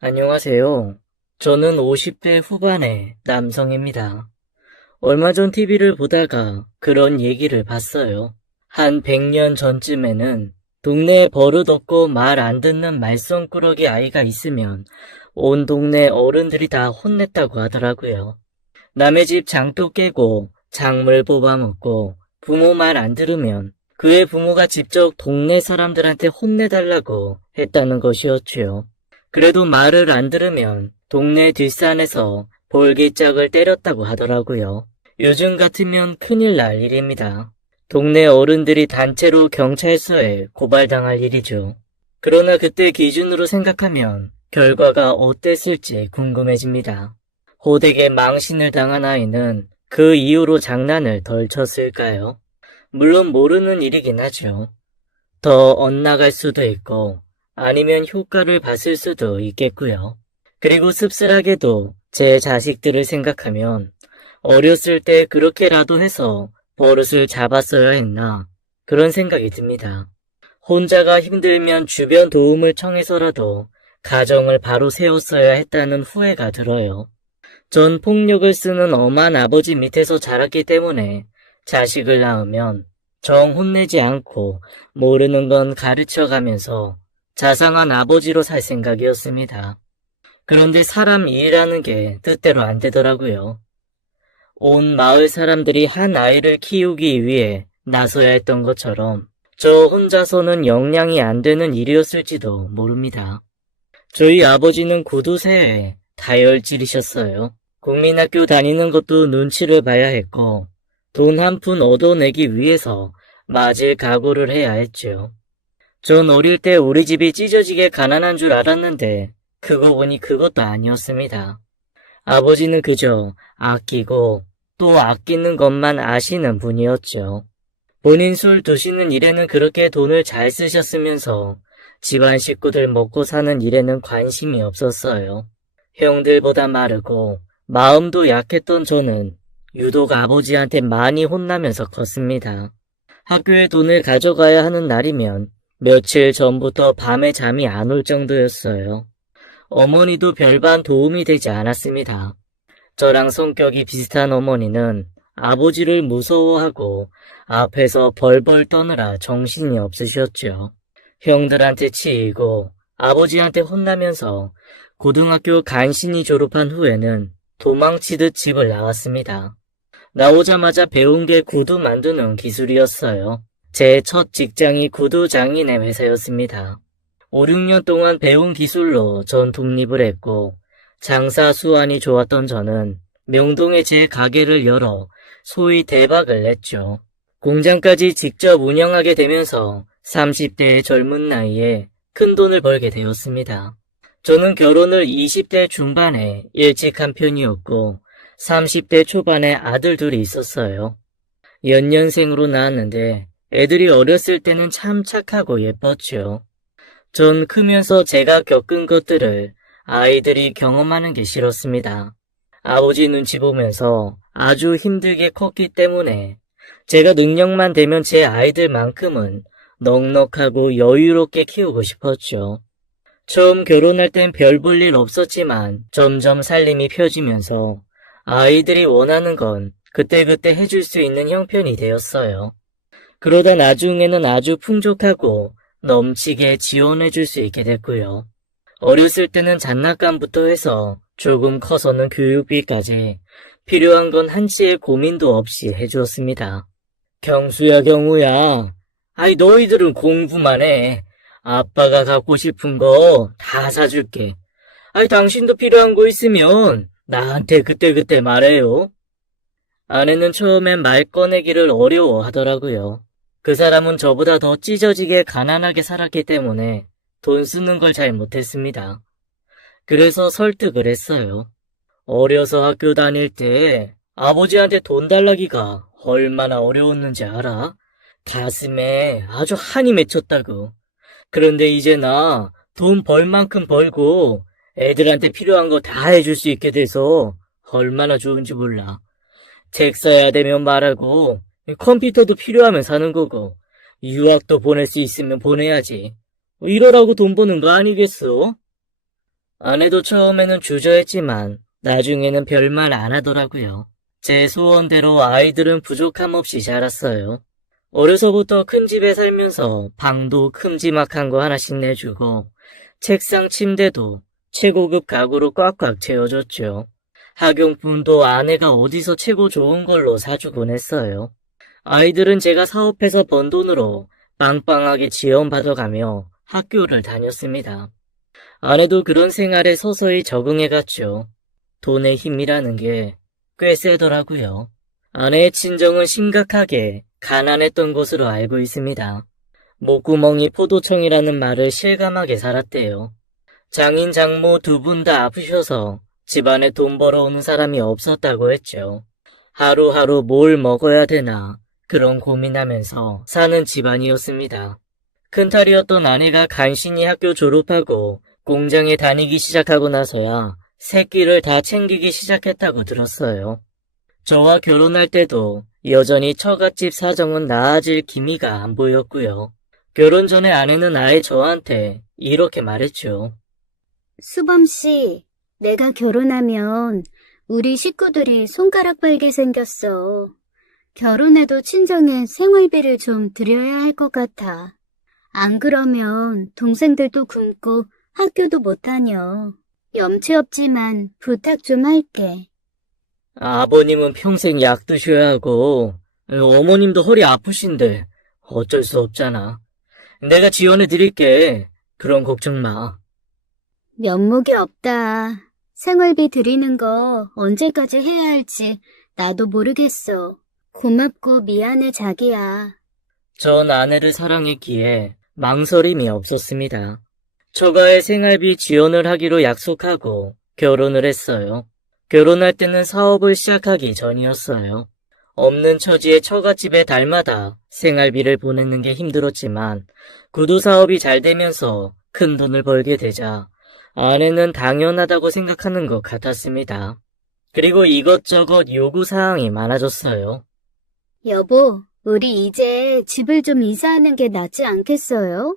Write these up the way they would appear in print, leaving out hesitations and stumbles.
안녕하세요. 저는 50대 후반의 남성입니다. 얼마 전 TV를 보다가 그런 얘기를 봤어요. 한 100년 전쯤에는 동네에 버릇없고 말 안 듣는 말썽꾸러기 아이가 있으면 온 동네 어른들이 다 혼냈다고 하더라고요. 남의 집 장도 깨고 작물 뽑아먹고 부모 말 안 들으면 그의 부모가 직접 동네 사람들한테 혼내달라고 했다는 것이었지요. 그래도 말을 안 들으면 동네 뒷산에서 볼기짝을 때렸다고 하더라고요. 요즘 같으면 큰일 날 일입니다. 동네 어른들이 단체로 경찰서에 고발당할 일이죠. 그러나 그때 기준으로 생각하면 결과가 어땠을지 궁금해집니다. 호되게 망신을 당한 아이는 그 이후로 장난을 덜 쳤을까요? 물론 모르는 일이긴 하죠. 더 엇나갈 수도 있고 아니면 효과를 봤을 수도 있겠고요. 그리고 씁쓸하게도 제 자식들을 생각하면 어렸을 때 그렇게라도 해서 버릇을 잡았어야 했나 그런 생각이 듭니다. 혼자가 힘들면 주변 도움을 청해서라도 가정을 바로 세웠어야 했다는 후회가 들어요. 전 폭력을 쓰는 엄한 아버지 밑에서 자랐기 때문에 자식을 낳으면 정 혼내지 않고 모르는 건 가르쳐가면서 자상한 아버지로 살 생각이었습니다. 그런데 사람 일이라는 게 뜻대로 안 되더라고요. 온 마을 사람들이 한 아이를 키우기 위해 나서야 했던 것처럼 저 혼자서는 역량이 안 되는 일이었을지도 모릅니다. 저희 아버지는 구두쇠에 다혈질이셨어요. 국민학교 다니는 것도 눈치를 봐야 했고 돈 한 푼 얻어내기 위해서 맞을 각오를 해야 했죠. 전 어릴 때 우리 집이 찢어지게 가난한 줄 알았는데 그거 보니 그것도 아니었습니다. 아버지는 그저 아끼고 또 아끼는 것만 아시는 분이었죠. 본인 술 드시는 일에는 그렇게 돈을 잘 쓰셨으면서 집안 식구들 먹고 사는 일에는 관심이 없었어요. 형들보다 마르고 마음도 약했던 저는 유독 아버지한테 많이 혼나면서 컸습니다. 학교에 돈을 가져가야 하는 날이면 며칠 전부터 밤에 잠이 안 올 정도였어요. 어머니도 별반 도움이 되지 않았습니다. 저랑 성격이 비슷한 어머니는 아버지를 무서워하고 앞에서 벌벌 떠느라 정신이 없으셨죠. 형들한테 치이고 아버지한테 혼나면서 고등학교 간신히 졸업한 후에는 도망치듯 집을 나왔습니다. 나오자마자 배운 게 구두 만드는 기술이었어요. 제 첫 직장이 구두 장인의 회사였습니다. 5, 6년 동안 배운 기술로 전 독립을 했고 장사 수완이 좋았던 저는 명동에 제 가게를 열어 소위 대박을 냈죠. 공장까지 직접 운영하게 되면서 30대의 젊은 나이에 큰 돈을 벌게 되었습니다. 저는 결혼을 20대 중반에 일찍 한 편이었고 30대 초반에 아들 둘이 있었어요. 연년생으로 낳았는데 애들이 어렸을 때는 참 착하고 예뻤죠. 전 크면서 제가 겪은 것들을 아이들이 경험하는 게 싫었습니다. 아버지 눈치 보면서 아주 힘들게 컸기 때문에 제가 능력만 되면 제 아이들만큼은 넉넉하고 여유롭게 키우고 싶었죠. 처음 결혼할 땐 별 볼 일 없었지만 점점 살림이 펴지면서 아이들이 원하는 건 그때그때 해줄 수 있는 형편이 되었어요. 그러다 나중에는 아주 풍족하고 넘치게 지원해줄 수 있게 됐고요. 어렸을 때는 장난감부터 해서 조금 커서는 교육비까지 필요한 건 한치의 고민도 없이 해주었습니다. 경수야 경우야, 아이 너희들은 공부만 해. 아빠가 갖고 싶은 거 다 사줄게. 아이 당신도 필요한 거 있으면 나한테 그때그때 말해요. 아내는 처음엔 말 꺼내기를 어려워하더라고요. 그 사람은 저보다 더 찢어지게 가난하게 살았기 때문에 돈 쓰는 걸 잘 못했습니다. 그래서 설득을 했어요. 어려서 학교 다닐 때 아버지한테 돈 달라기가 얼마나 어려웠는지 알아? 가슴에 아주 한이 맺혔다고. 그런데 이제 나 돈 벌 만큼 벌고 애들한테 필요한 거 다 해줄 수 있게 돼서 얼마나 좋은지 몰라. 책 사야 되면 말하고 컴퓨터도 필요하면 사는 거고 유학도 보낼 수 있으면 보내야지. 이러라고 돈 버는 거 아니겠어? 아내도 처음에는 주저했지만 나중에는 별말 안 하더라고요. 제 소원대로 아이들은 부족함 없이 자랐어요. 어려서부터 큰 집에 살면서 방도 큼지막한 거 하나씩 내주고 책상 침대도 최고급 가구로 꽉꽉 채워줬죠. 학용품도 아내가 어디서 최고 좋은 걸로 사주곤 했어요. 아이들은 제가 사업해서 번 돈으로 빵빵하게 지원받아가며 학교를 다녔습니다. 아내도 그런 생활에 서서히 적응해갔죠. 돈의 힘이라는 게 꽤 세더라고요. 아내의 친정은 심각하게 가난했던 것으로 알고 있습니다. 목구멍이 포도청이라는 말을 실감하게 살았대요. 장인 장모 두 분 다 아프셔서 집안에 돈 벌어오는 사람이 없었다고 했죠. 하루하루 뭘 먹어야 되나 그런 고민하면서 사는 집안이었습니다. 큰딸이었던 아내가 간신히 학교 졸업하고 공장에 다니기 시작하고 나서야 새끼를 다 챙기기 시작했다고 들었어요. 저와 결혼할 때도 여전히 처갓집 사정은 나아질 기미가 안 보였고요. 결혼 전에 아내는 아예 저한테 이렇게 말했죠. 수범 씨, 내가 결혼하면 우리 식구들이 손가락 빨게 생겼어. 결혼해도 친정에 생활비를 좀 드려야 할 것 같아. 안 그러면 동생들도 굶고 학교도 못 다녀. 염치 없지만 부탁 좀 할게. 아버님은 평생 약 드셔야 하고 어머님도 허리 아프신데 어쩔 수 없잖아. 내가 지원해 드릴게. 그런 걱정 마. 면목이 없다. 생활비 드리는 거 언제까지 해야 할지 나도 모르겠어. 고맙고 미안해, 자기야. 전 아내를 사랑했기에 망설임이 없었습니다. 처가에 생활비 지원을 하기로 약속하고 결혼을 했어요. 결혼할 때는 사업을 시작하기 전이었어요. 없는 처지의 처갓집에 달마다 생활비를 보내는 게 힘들었지만 구두 사업이 잘 되면서 큰 돈을 벌게 되자 아내는 당연하다고 생각하는 것 같았습니다. 그리고 이것저것 요구사항이 많아졌어요. 여보, 우리 이제 집을 좀 이사하는 게 낫지 않겠어요?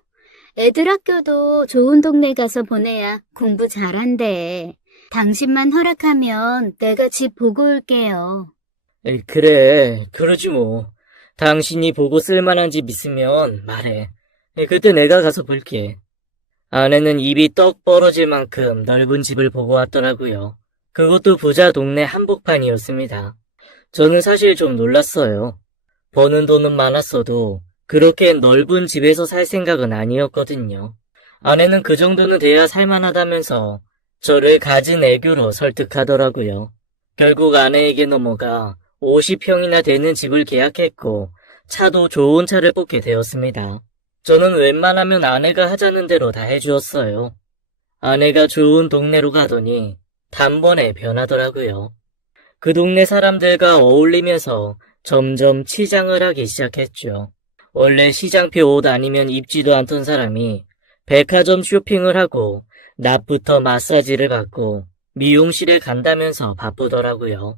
애들 학교도 좋은 동네 가서 보내야 공부 잘한대. 당신만 허락하면 내가 집 보고 올게요. 그래, 그러지 뭐. 당신이 보고 쓸만한 집 있으면 말해. 그때 내가 가서 볼게. 아내는 입이 떡 벌어질 만큼 넓은 집을 보고 왔더라고요. 그것도 부자 동네 한복판이었습니다. 저는 사실 좀 놀랐어요. 버는 돈은 많았어도 그렇게 넓은 집에서 살 생각은 아니었거든요. 아내는 그 정도는 돼야 살만하다면서 저를 가진 애교로 설득하더라고요. 결국 아내에게 넘어가 50평이나 되는 집을 계약했고 차도 좋은 차를 뽑게 되었습니다. 저는 웬만하면 아내가 하자는 대로 다 해주었어요. 아내가 좋은 동네로 가더니 단번에 변하더라고요. 그 동네 사람들과 어울리면서 점점 치장을 하기 시작했죠. 원래 시장표 옷 아니면 입지도 않던 사람이 백화점 쇼핑을 하고 낮부터 마사지를 받고 미용실에 간다면서 바쁘더라고요.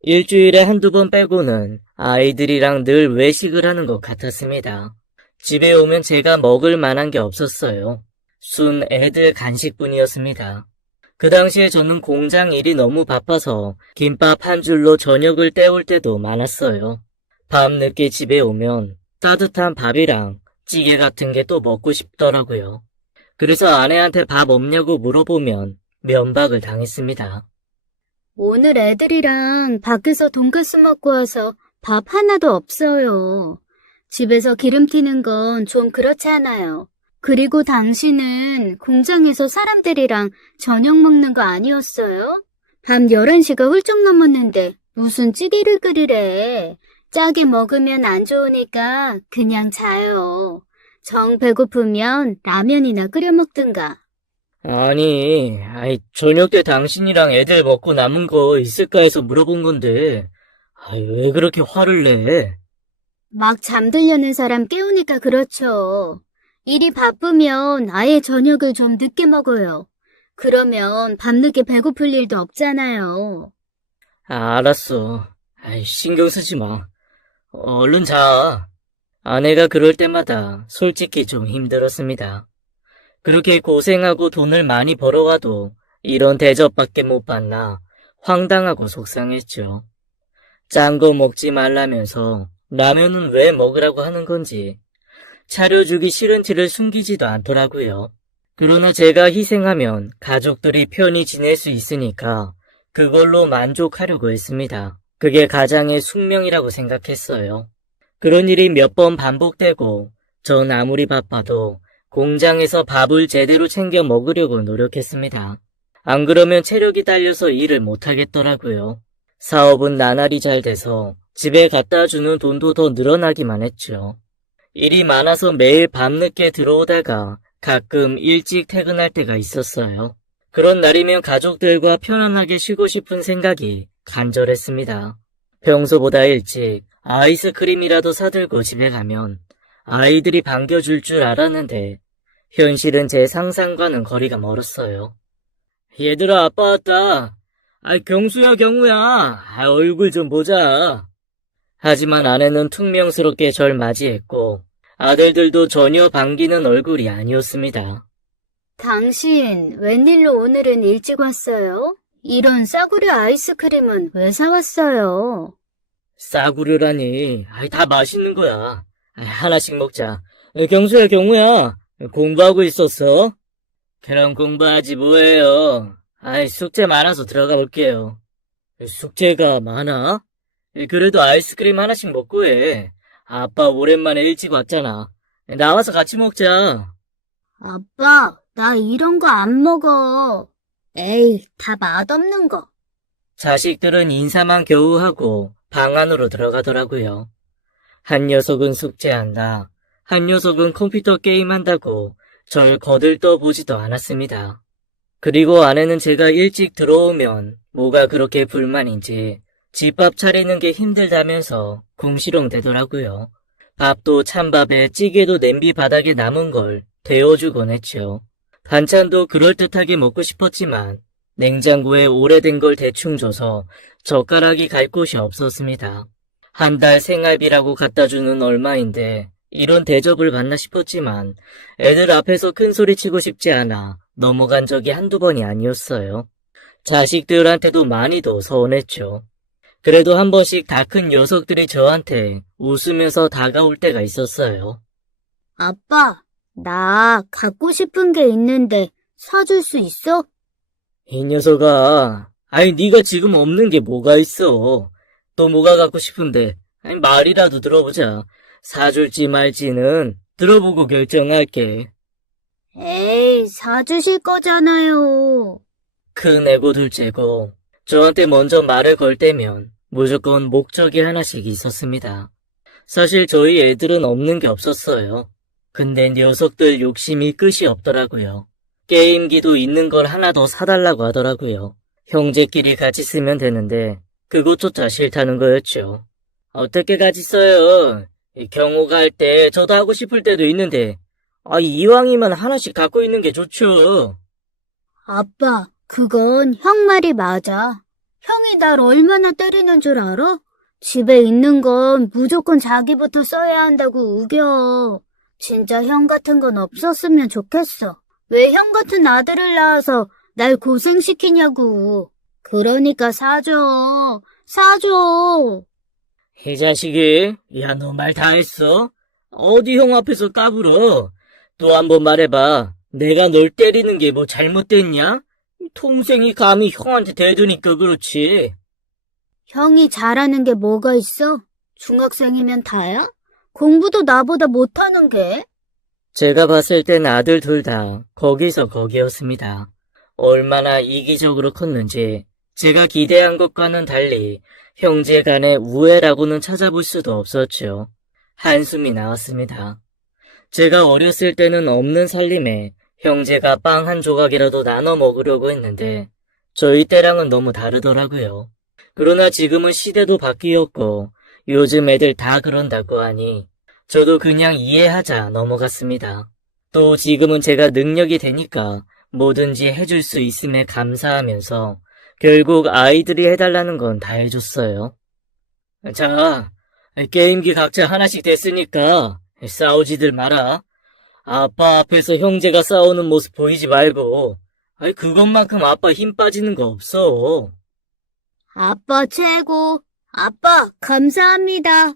일주일에 한두 번 빼고는 아이들이랑 늘 외식을 하는 것 같았습니다. 집에 오면 제가 먹을 만한 게 없었어요. 순 애들 간식뿐이었습니다. 그 당시에 저는 공장 일이 너무 바빠서 김밥 한 줄로 저녁을 때울 때도 많았어요. 밤늦게 집에 오면 따뜻한 밥이랑 찌개 같은 게 또 먹고 싶더라고요. 그래서 아내한테 밥 없냐고 물어보면 면박을 당했습니다. 오늘 애들이랑 밖에서 돈가스 먹고 와서 밥 하나도 없어요. 집에서 기름 튀는 건 좀 그렇잖아요. 그리고 당신은 공장에서 사람들이랑 저녁 먹는 거 아니었어요? 밤 11시가 훌쩍 넘었는데 무슨 찌개를 끓이래. 짜게 먹으면 안 좋으니까 그냥 자요. 정 배고프면 라면이나 끓여 먹든가. 아니, 저녁 때 당신이랑 애들 먹고 남은 거 있을까 해서 물어본 건데, 왜 그렇게 화를 내? 막 잠들려는 사람 깨우니까 그렇죠. 일이 바쁘면 아예 저녁을 좀 늦게 먹어요. 그러면 밤늦게 배고플 일도 없잖아요. 알았어. 신경 쓰지 마. 얼른 자. 아내가 그럴 때마다 솔직히 좀 힘들었습니다. 그렇게 고생하고 돈을 많이 벌어와도 이런 대접밖에 못 받나 황당하고 속상했죠. 짠 거 먹지 말라면서 라면은 왜 먹으라고 하는 건지 차려주기 싫은 티를 숨기지도 않더라고요. 그러나 제가 희생하면 가족들이 편히 지낼 수 있으니까 그걸로 만족하려고 했습니다. 그게 가장의 숙명이라고 생각했어요. 그런 일이 몇 번 반복되고 전 아무리 바빠도 공장에서 밥을 제대로 챙겨 먹으려고 노력했습니다. 안 그러면 체력이 딸려서 일을 못하겠더라고요. 사업은 나날이 잘 돼서 집에 갖다 주는 돈도 더 늘어나기만 했죠. 일이 많아서 매일 밤늦게 들어오다가 가끔 일찍 퇴근할 때가 있었어요. 그런 날이면 가족들과 편안하게 쉬고 싶은 생각이 간절했습니다. 평소보다 일찍 아이스크림이라도 사들고 집에 가면 아이들이 반겨줄 줄 알았는데 현실은 제 상상과는 거리가 멀었어요. 얘들아, 아빠 왔다. 경수야, 경우야. 얼굴 좀 보자. 하지만 아내는 퉁명스럽게 절 맞이했고 아들들도 전혀 반기는 얼굴이 아니었습니다. 당신, 웬일로 오늘은 일찍 왔어요? 이런 싸구려 아이스크림은 왜 사왔어요? 싸구려라니. 다 맛있는 거야. 하나씩 먹자. 경수야, 경우야. 공부하고 있었어? 그럼 공부하지 뭐해요. 숙제 많아서 들어가 볼게요. 숙제가 많아? 그래도 아이스크림 하나씩 먹고 해. 아빠 오랜만에 일찍 왔잖아. 나와서 같이 먹자. 아빠, 나 이런 거 안 먹어. 에이, 다 맛없는 거. 자식들은 인사만 겨우 하고 방 안으로 들어가더라고요. 한 녀석은 숙제한다. 한 녀석은 컴퓨터 게임한다고 절 거들떠 보지도 않았습니다. 그리고 아내는 제가 일찍 들어오면 뭐가 그렇게 불만인지 집밥 차리는 게 힘들다면서 궁시렁대더라고요. 밥도 찬밥에 찌개도 냄비 바닥에 남은 걸 데워주곤 했죠. 반찬도 그럴듯하게 먹고 싶었지만 냉장고에 오래된 걸 대충 줘서 젓가락이 갈 곳이 없었습니다. 한 달 생활비라고 갖다 주는 얼마인데 이런 대접을 받나 싶었지만 애들 앞에서 큰 소리 치고 싶지 않아 넘어간 적이 한두 번이 아니었어요. 자식들한테도 많이도 서운했죠. 그래도 한 번씩 다 큰 녀석들이 저한테 웃으면서 다가올 때가 있었어요. 아빠, 나 갖고 싶은 게 있는데 사줄 수 있어? 이 녀석아, 네가 지금 없는 게 뭐가 있어. 또 뭐가 갖고 싶은데, 말이라도 들어보자. 사줄지 말지는 들어보고 결정할게. 에이, 사주실 거잖아요. 큰애고 둘째고 저한테 먼저 말을 걸 때면 무조건 목적이 하나씩 있었습니다. 사실 저희 애들은 없는 게 없었어요. 근데 녀석들 욕심이 끝이 없더라고요. 게임기도 있는 걸 하나 더 사달라고 하더라고요. 형제끼리 같이 쓰면 되는데 그것조차 싫다는 거였죠. 어떻게 같이 써요? 경호가 할 때 저도 하고 싶을 때도 있는데 이왕이면 하나씩 갖고 있는 게 좋죠. 아빠, 그건 형 말이 맞아. 형이 날 얼마나 때리는 줄 알아? 집에 있는 건 무조건 자기부터 써야 한다고 우겨. 진짜 형 같은 건 없었으면 좋겠어. 왜 형 같은 아들을 낳아서 날 고생시키냐고. 그러니까 사줘. 사줘. 이 자식이, 너 말 다 했어? 어디 형 앞에서 까불어? 또 한 번 말해봐. 내가 널 때리는 게 뭐 잘못됐냐? 동생이 감히 형한테 대드니까 그렇지. 형이 잘하는 게 뭐가 있어? 중학생이면 다야? 공부도 나보다 못하는 게? 제가 봤을 땐 아들 둘 다 거기서 거기였습니다. 얼마나 이기적으로 컸는지 제가 기대한 것과는 달리 형제 간의 우애라고는 찾아볼 수도 없었죠. 한숨이 나왔습니다. 제가 어렸을 때는 없는 살림에 형제가 빵 한 조각이라도 나눠 먹으려고 했는데 저희 때랑은 너무 다르더라고요. 그러나 지금은 시대도 바뀌었고 요즘 애들 다 그런다고 하니 저도 그냥 이해하자 넘어갔습니다. 또 지금은 제가 능력이 되니까 뭐든지 해줄 수 있음에 감사하면서 결국 아이들이 해달라는 건 다 해줬어요. 자, 게임기 각자 하나씩 됐으니까 싸우지들 마라. 아빠 앞에서 형제가 싸우는 모습 보이지 말고 아이, 그것만큼 아빠 힘 빠지는 거 없어. 아빠 최고. 아빠, 감사합니다.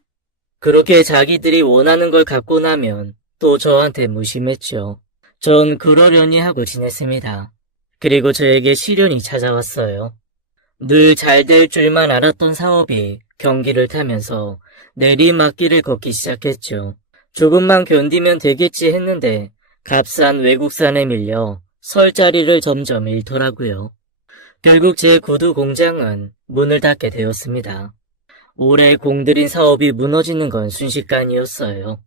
그렇게 자기들이 원하는 걸 갖고 나면 또 저한테 무심했죠. 전 그러려니 하고 지냈습니다. 그리고 저에게 시련이 찾아왔어요. 늘 잘 될 줄만 알았던 사업이 경기를 타면서 내리막길을 걷기 시작했죠. 조금만 견디면 되겠지 했는데 값싼 외국산에 밀려 설 자리를 점점 잃더라고요. 결국 제 구두 공장은 문을 닫게 되었습니다. 오래 공들인 사업이 무너지는 건 순식간이었어요.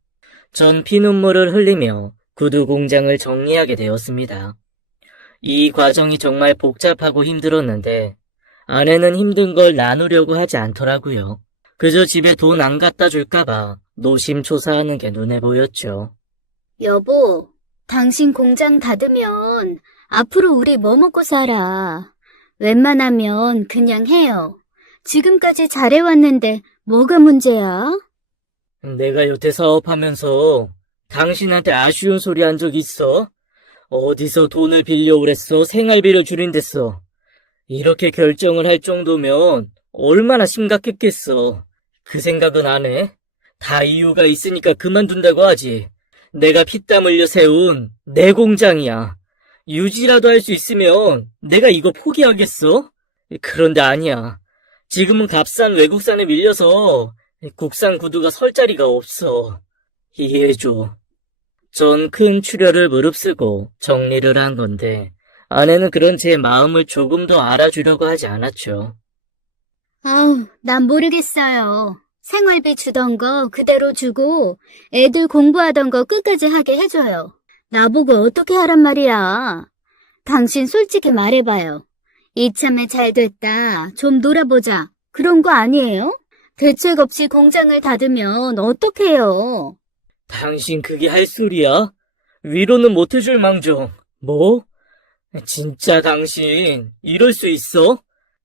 전 피눈물을 흘리며 구두 공장을 정리하게 되었습니다. 이 과정이 정말 복잡하고 힘들었는데 아내는 힘든 걸 나누려고 하지 않더라고요. 그저 집에 돈 안 갖다 줄까봐 노심초사하는 게 눈에 보였죠. 여보, 당신 공장 닫으면 앞으로 우리 뭐 먹고 살아? 웬만하면 그냥 해요. 지금까지 잘해왔는데 뭐가 문제야? 내가 여태 사업하면서 당신한테 아쉬운 소리 한 적 있어? 어디서 돈을 빌려오랬어? 생활비를 줄인댔어. 이렇게 결정을 할 정도면 얼마나 심각했겠어. 그 생각은 안 해? 다 이유가 있으니까 그만둔다고 하지. 내가 피땀 흘려 세운 내 공장이야. 유지라도 할 수 있으면 내가 이거 포기하겠어? 그런데 아니야. 지금은 값싼 외국산에 밀려서 국산 구두가 설 자리가 없어. 이해해줘. 전 큰 출혈을 무릅쓰고 정리를 한 건데 아내는 그런 제 마음을 조금 더 알아주려고 하지 않았죠. 아우, 난 모르겠어요. 생활비 주던 거 그대로 주고 애들 공부하던 거 끝까지 하게 해줘요. 나보고 어떻게 하란 말이야. 당신 솔직히 말해봐요. 이참에 잘 됐다. 좀 놀아보자. 그런 거 아니에요? 대책 없이 공장을 닫으면 어떡해요? 당신 그게 할 소리야? 위로는 못 해줄 망정. 뭐? 진짜 당신 이럴 수 있어?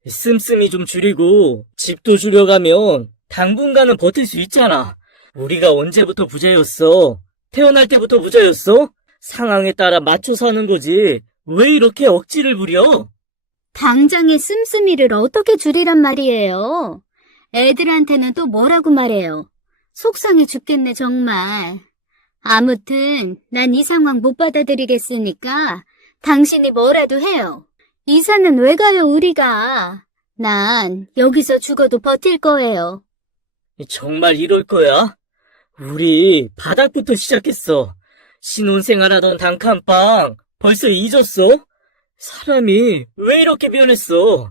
씀씀이 좀 줄이고 집도 줄여가면 당분간은 버틸 수 있잖아. 우리가 언제부터 부자였어? 태어날 때부터 부자였어? 상황에 따라 맞춰 사는 거지. 왜 이렇게 억지를 부려? 당장의 씀씀이를 어떻게 줄이란 말이에요? 애들한테는 또 뭐라고 말해요? 속상해 죽겠네, 정말. 아무튼 난 이 상황 못 받아들이겠으니까 당신이 뭐라도 해요. 이사는 왜 가요, 우리가? 난 여기서 죽어도 버틸 거예요. 정말 이럴 거야? 우리 바닥부터 시작했어. 신혼생활하던 단칸방 벌써 잊었어? 사람이 왜 이렇게 변했어?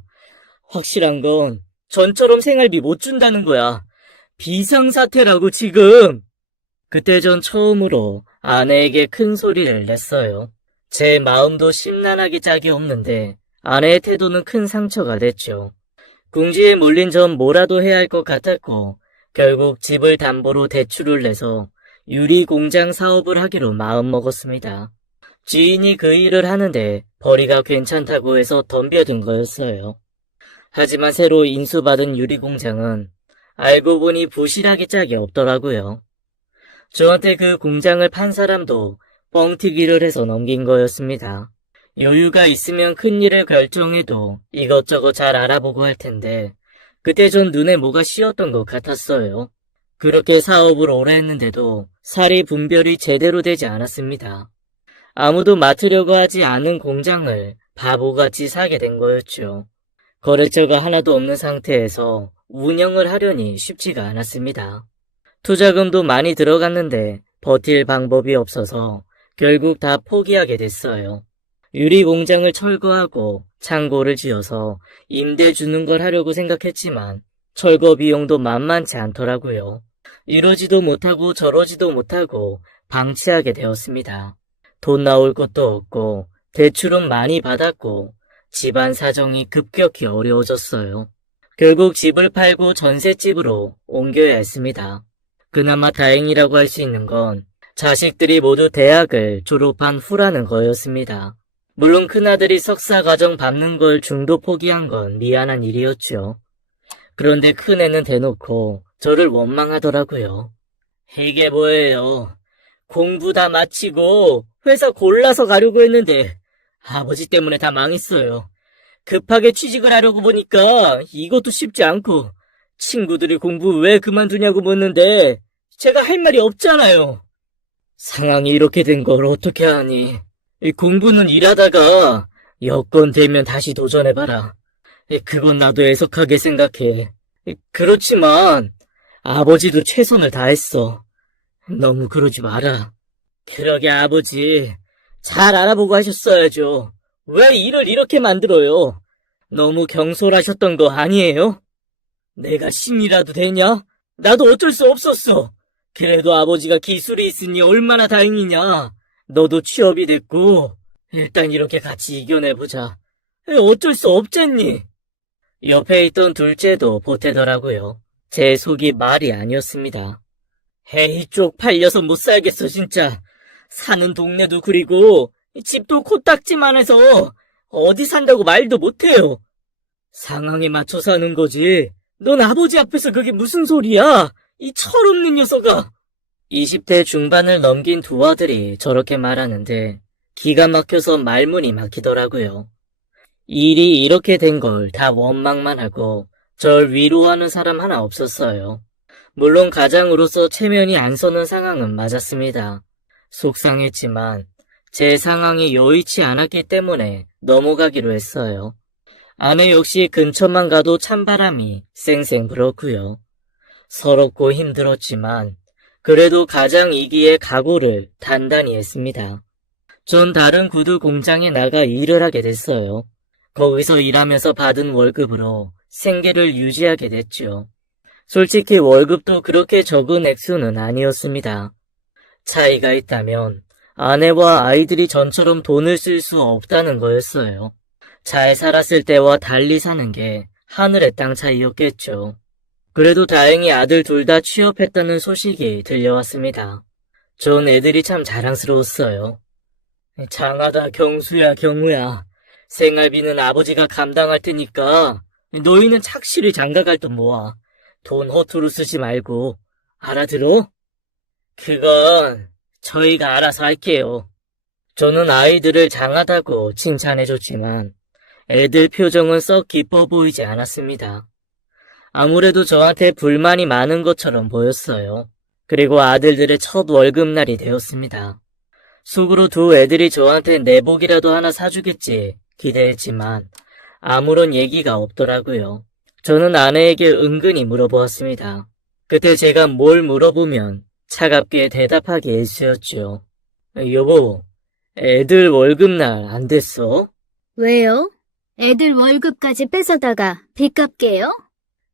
확실한 건 전처럼 생활비 못 준다는 거야. 비상사태라고 지금. 그때 전 처음으로 아내에게 큰 소리를 냈어요. 제 마음도 심란하기 짝이 없는데 아내의 태도는 큰 상처가 됐죠. 궁지에 몰린 전 뭐라도 해야 할 것 같았고 결국 집을 담보로 대출을 내서 유리 공장 사업을 하기로 마음먹었습니다. 지인이 그 일을 하는데 벌이가 괜찮다고 해서 덤벼든 거였어요. 하지만 새로 인수받은 유리 공장은 알고 보니 부실하기 짝이 없더라고요. 저한테 그 공장을 판 사람도 뻥튀기를 해서 넘긴 거였습니다. 여유가 있으면 큰 일을 결정해도 이것저것 잘 알아보고 할 텐데 그때 전 눈에 뭐가 씌었던 것 같았어요. 그렇게 사업을 오래 했는데도 사리 분별이 제대로 되지 않았습니다. 아무도 맡으려고 하지 않은 공장을 바보같이 사게 된 거였죠. 거래처가 하나도 없는 상태에서 운영을 하려니 쉽지가 않았습니다. 투자금도 많이 들어갔는데 버틸 방법이 없어서 결국 다 포기하게 됐어요. 유리 공장을 철거하고 창고를 지어서 임대 주는 걸 하려고 생각했지만 철거 비용도 만만치 않더라고요. 이러지도 못하고 저러지도 못하고 방치하게 되었습니다. 돈 나올 것도 없고 대출은 많이 받았고 집안 사정이 급격히 어려워졌어요. 결국 집을 팔고 전셋집으로 옮겨야 했습니다. 그나마 다행이라고 할 수 있는 건 자식들이 모두 대학을 졸업한 후라는 거였습니다. 물론 큰아들이 석사 과정 밟는 걸 중도 포기한 건 미안한 일이었죠. 그런데 큰애는 대놓고 저를 원망하더라고요. 이게 뭐예요? 공부 다 마치고 회사 골라서 가려고 했는데 아버지 때문에 다 망했어요. 급하게 취직을 하려고 보니까 이것도 쉽지 않고 친구들이 공부 왜 그만두냐고 묻는데 제가 할 말이 없잖아요. 상황이 이렇게 된 걸 어떻게 하니? 이 공부는 일하다가 여건 되면 다시 도전해봐라. 그건 나도 애석하게 생각해. 그렇지만 아버지도 최선을 다했어. 너무 그러지 마라. 그러게 아버지, 잘 알아보고 하셨어야죠. 왜 일을 이렇게 만들어요? 너무 경솔하셨던 거 아니에요? 내가 신이라도 되냐? 나도 어쩔 수 없었어. 그래도 아버지가 기술이 있으니 얼마나 다행이냐. 너도 취업이 됐고 일단 이렇게 같이 이겨내보자. 어쩔 수 없잖니. 옆에 있던 둘째도 보태더라고요. 제 속이 말이 아니었습니다. 에이 쪽팔려서 못 살겠어 진짜. 사는 동네도 그리고 집도 코딱지만해서 어디 산다고 말도 못해요. 상황에 맞춰 사는 거지. 넌 아버지 앞에서 그게 무슨 소리야? 이 철없는 녀석아. 20대 중반을 넘긴 두 아들이 저렇게 말하는데 기가 막혀서 말문이 막히더라고요. 일이 이렇게 된 걸 다 원망만 하고 절 위로하는 사람 하나 없었어요. 물론 가장으로서 체면이 안 서는 상황은 맞았습니다. 속상했지만 제 상황이 여의치 않았기 때문에 넘어가기로 했어요. 아내 역시 근처만 가도 찬바람이 쌩쌩 불었고요. 서럽고 힘들었지만 그래도 가장이기에 각오를 단단히 했습니다. 전 다른 구두 공장에 나가 일을 하게 됐어요. 거기서 일하면서 받은 월급으로 생계를 유지하게 됐죠. 솔직히 월급도 그렇게 적은 액수는 아니었습니다. 차이가 있다면 아내와 아이들이 전처럼 돈을 쓸 수 없다는 거였어요. 잘 살았을 때와 달리 사는 게 하늘의 땅 차이였겠죠. 그래도 다행히 아들 둘 다 취업했다는 소식이 들려왔습니다. 전 애들이 참 자랑스러웠어요. 장하다 경수야 경우야. 생활비는 아버지가 감당할 테니까 너희는 착실히 장가갈 돈 모아. 돈 허투루 쓰지 말고. 알아들어? 그건 저희가 알아서 할게요. 저는 아이들을 장하다고 칭찬해줬지만 애들 표정은 썩 기뻐 보이지 않았습니다. 아무래도 저한테 불만이 많은 것처럼 보였어요. 그리고 아들들의 첫 월급날이 되었습니다. 속으로 두 애들이 저한테 내복이라도 하나 사주겠지 기대했지만 아무런 얘기가 없더라고요. 저는 아내에게 은근히 물어보았습니다. 그때 제가 뭘 물어보면 차갑게 대답하기 일쑤였죠. 여보, 애들 월급날 안 됐어? 왜요? 애들 월급까지 뺏어다가 빚 갚게요?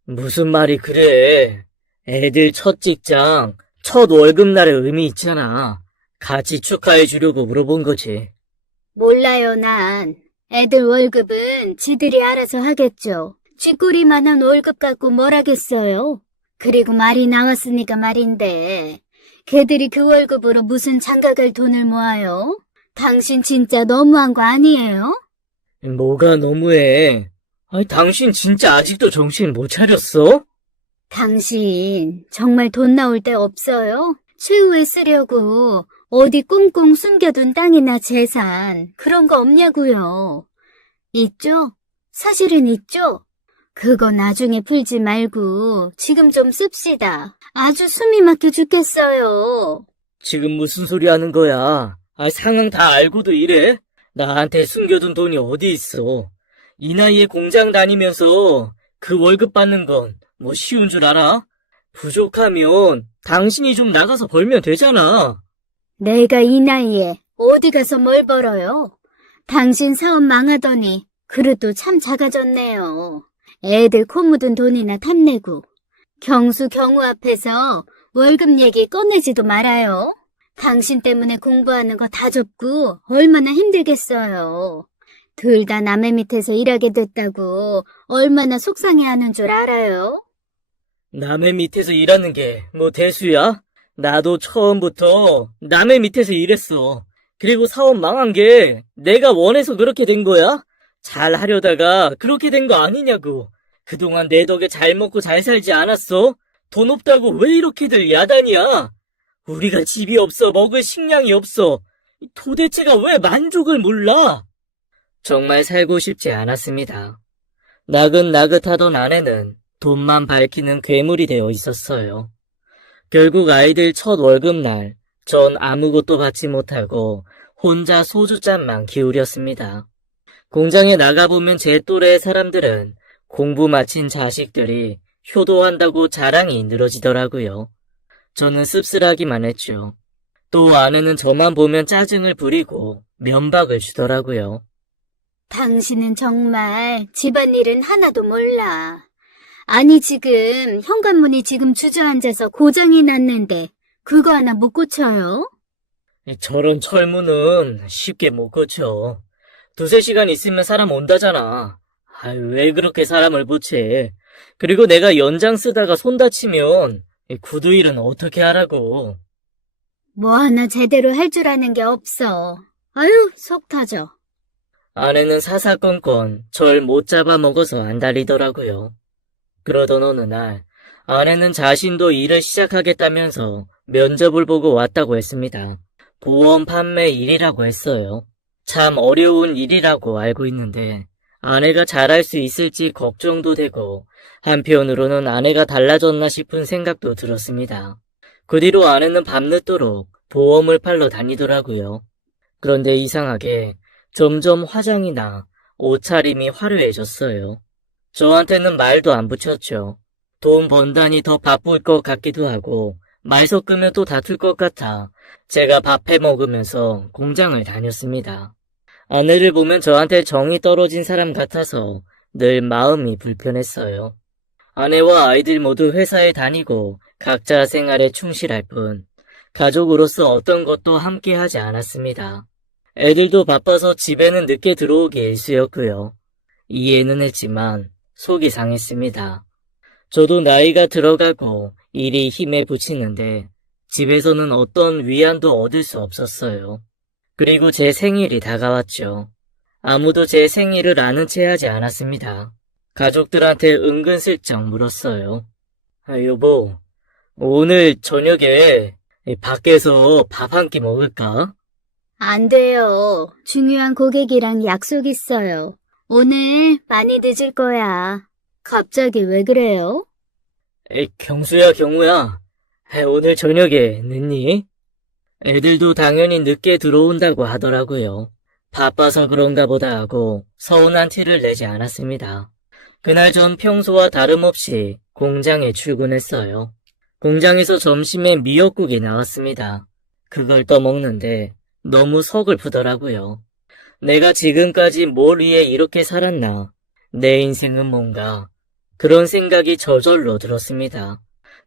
무슨 말이 그래. 애들 첫 직장, 첫 월급날의 의미 있잖아. 같이 축하해 주려고 물어본 거지. 몰라요, 난. 애들 월급은 지들이 알아서 하겠죠. 쥐꼬리만한 월급 갖고 뭘 하겠어요. 그리고 말이 나왔으니까 말인데, 걔들이 그 월급으로 무슨 장가갈 돈을 모아요? 당신 진짜 너무한 거 아니에요? 뭐가 너무해. 아니, 당신 진짜 아직도 정신 못 차렸어? 당신 정말 돈 나올 데 없어요? 최후에 쓰려고 어디 꽁꽁 숨겨둔 땅이나 재산 그런 거 없냐고요. 있죠? 사실은 있죠? 그거 나중에 풀지 말고 지금 좀 씁시다. 아주 숨이 막혀 죽겠어요. 지금 무슨 소리 하는 거야? 아, 상황 다 알고도 이래? 나한테 숨겨둔 돈이 어디 있어? 이 나이에 공장 다니면서 그 월급 받는 건 뭐 쉬운 줄 알아? 부족하면 당신이 좀 나가서 벌면 되잖아. 내가 이 나이에 어디 가서 뭘 벌어요? 당신 사업 망하더니 그릇도 참 작아졌네요. 애들 코 묻은 돈이나 탐내고 경수 경우 앞에서 월급 얘기 꺼내지도 말아요. 당신 때문에 공부하는 거 다 접고 얼마나 힘들겠어요. 둘 다 남의 밑에서 일하게 됐다고 얼마나 속상해하는 줄 알아요? 남의 밑에서 일하는 게 뭐 대수야? 나도 처음부터 남의 밑에서 일했어. 그리고 사업 망한 게 내가 원해서 그렇게 된 거야? 잘 하려다가 그렇게 된 거 아니냐고. 그동안 내 덕에 잘 먹고 잘 살지 않았어? 돈 없다고 왜 이렇게들 야단이야? 우리가 집이 없어 먹을 식량이 없어. 도대체가 왜 만족을 몰라? 정말 살고 싶지 않았습니다. 나긋나긋하던 아내는 돈만 밝히는 괴물이 되어 있었어요. 결국 아이들 첫 월급날 전 아무것도 받지 못하고 혼자 소주잔만 기울였습니다. 공장에 나가보면 제 또래의 사람들은 공부 마친 자식들이 효도한다고 자랑이 늘어지더라고요. 저는 씁쓸하기만 했죠. 또 아내는 저만 보면 짜증을 부리고 면박을 주더라고요. 당신은 정말 집안일은 하나도 몰라. 아니, 지금 현관문이 지금 주저앉아서 고장이 났는데 그거 하나 못 고쳐요? 저런 철문은 쉽게 못 고쳐. 두세 시간 있으면 사람 온다잖아. 왜 그렇게 사람을 고치? 그리고 내가 연장 쓰다가 손 다치면 이 구두 일은 어떻게 하라고. 뭐 하나 제대로 할 줄 아는 게 없어. 아유, 속 터져. 아내는 사사건건 절 못 잡아먹어서 안달리더라고요. 그러던 어느 날 아내는 자신도 일을 시작하겠다면서 면접을 보고 왔다고 했습니다. 보험 판매 일이라고 했어요. 참 어려운 일이라고 알고 있는데 아내가 잘할 수 있을지 걱정도 되고 한편으로는 아내가 달라졌나 싶은 생각도 들었습니다. 그 뒤로 아내는 밤늦도록 보험을 팔러 다니더라고요. 그런데 이상하게 점점 화장이 나 옷차림이 화려해졌어요. 저한테는 말도 안 붙였죠. 돈 번다니 더 바쁠 것 같기도 하고 말 섞으면 또 다툴 것 같아 제가 밥해 먹으면서 공장을 다녔습니다. 아내를 보면 저한테 정이 떨어진 사람 같아서 늘 마음이 불편했어요. 아내와 아이들 모두 회사에 다니고 각자 생활에 충실할 뿐 가족으로서 어떤 것도 함께 하지 않았습니다. 애들도 바빠서 집에는 늦게 들어오기 일쑤였고요. 이해는 했지만 속이 상했습니다. 저도 나이가 들어가고 일이 힘에 부치는데 집에서는 어떤 위안도 얻을 수 없었어요. 그리고 제 생일이 다가왔죠. 아무도 제 생일을 아는 채 하지 않았습니다. 가족들한테 은근슬쩍 물었어요. 여보, 오늘 저녁에 밖에서 밥 한 끼 먹을까? 안 돼요. 중요한 고객이랑 약속 있어요. 오늘 많이 늦을 거야. 갑자기 왜 그래요? 경수야, 경우야. 오늘 저녁에 늦니? 애들도 당연히 늦게 들어온다고 하더라고요. 바빠서 그런가 보다 하고 서운한 티를 내지 않았습니다. 그날 전 평소와 다름없이 공장에 출근했어요. 공장에서 점심에 미역국이 나왔습니다. 그걸 떠먹는데 너무 서글프더라고요. 내가 지금까지 뭘 위해 이렇게 살았나? 내 인생은 뭔가? 그런 생각이 저절로 들었습니다.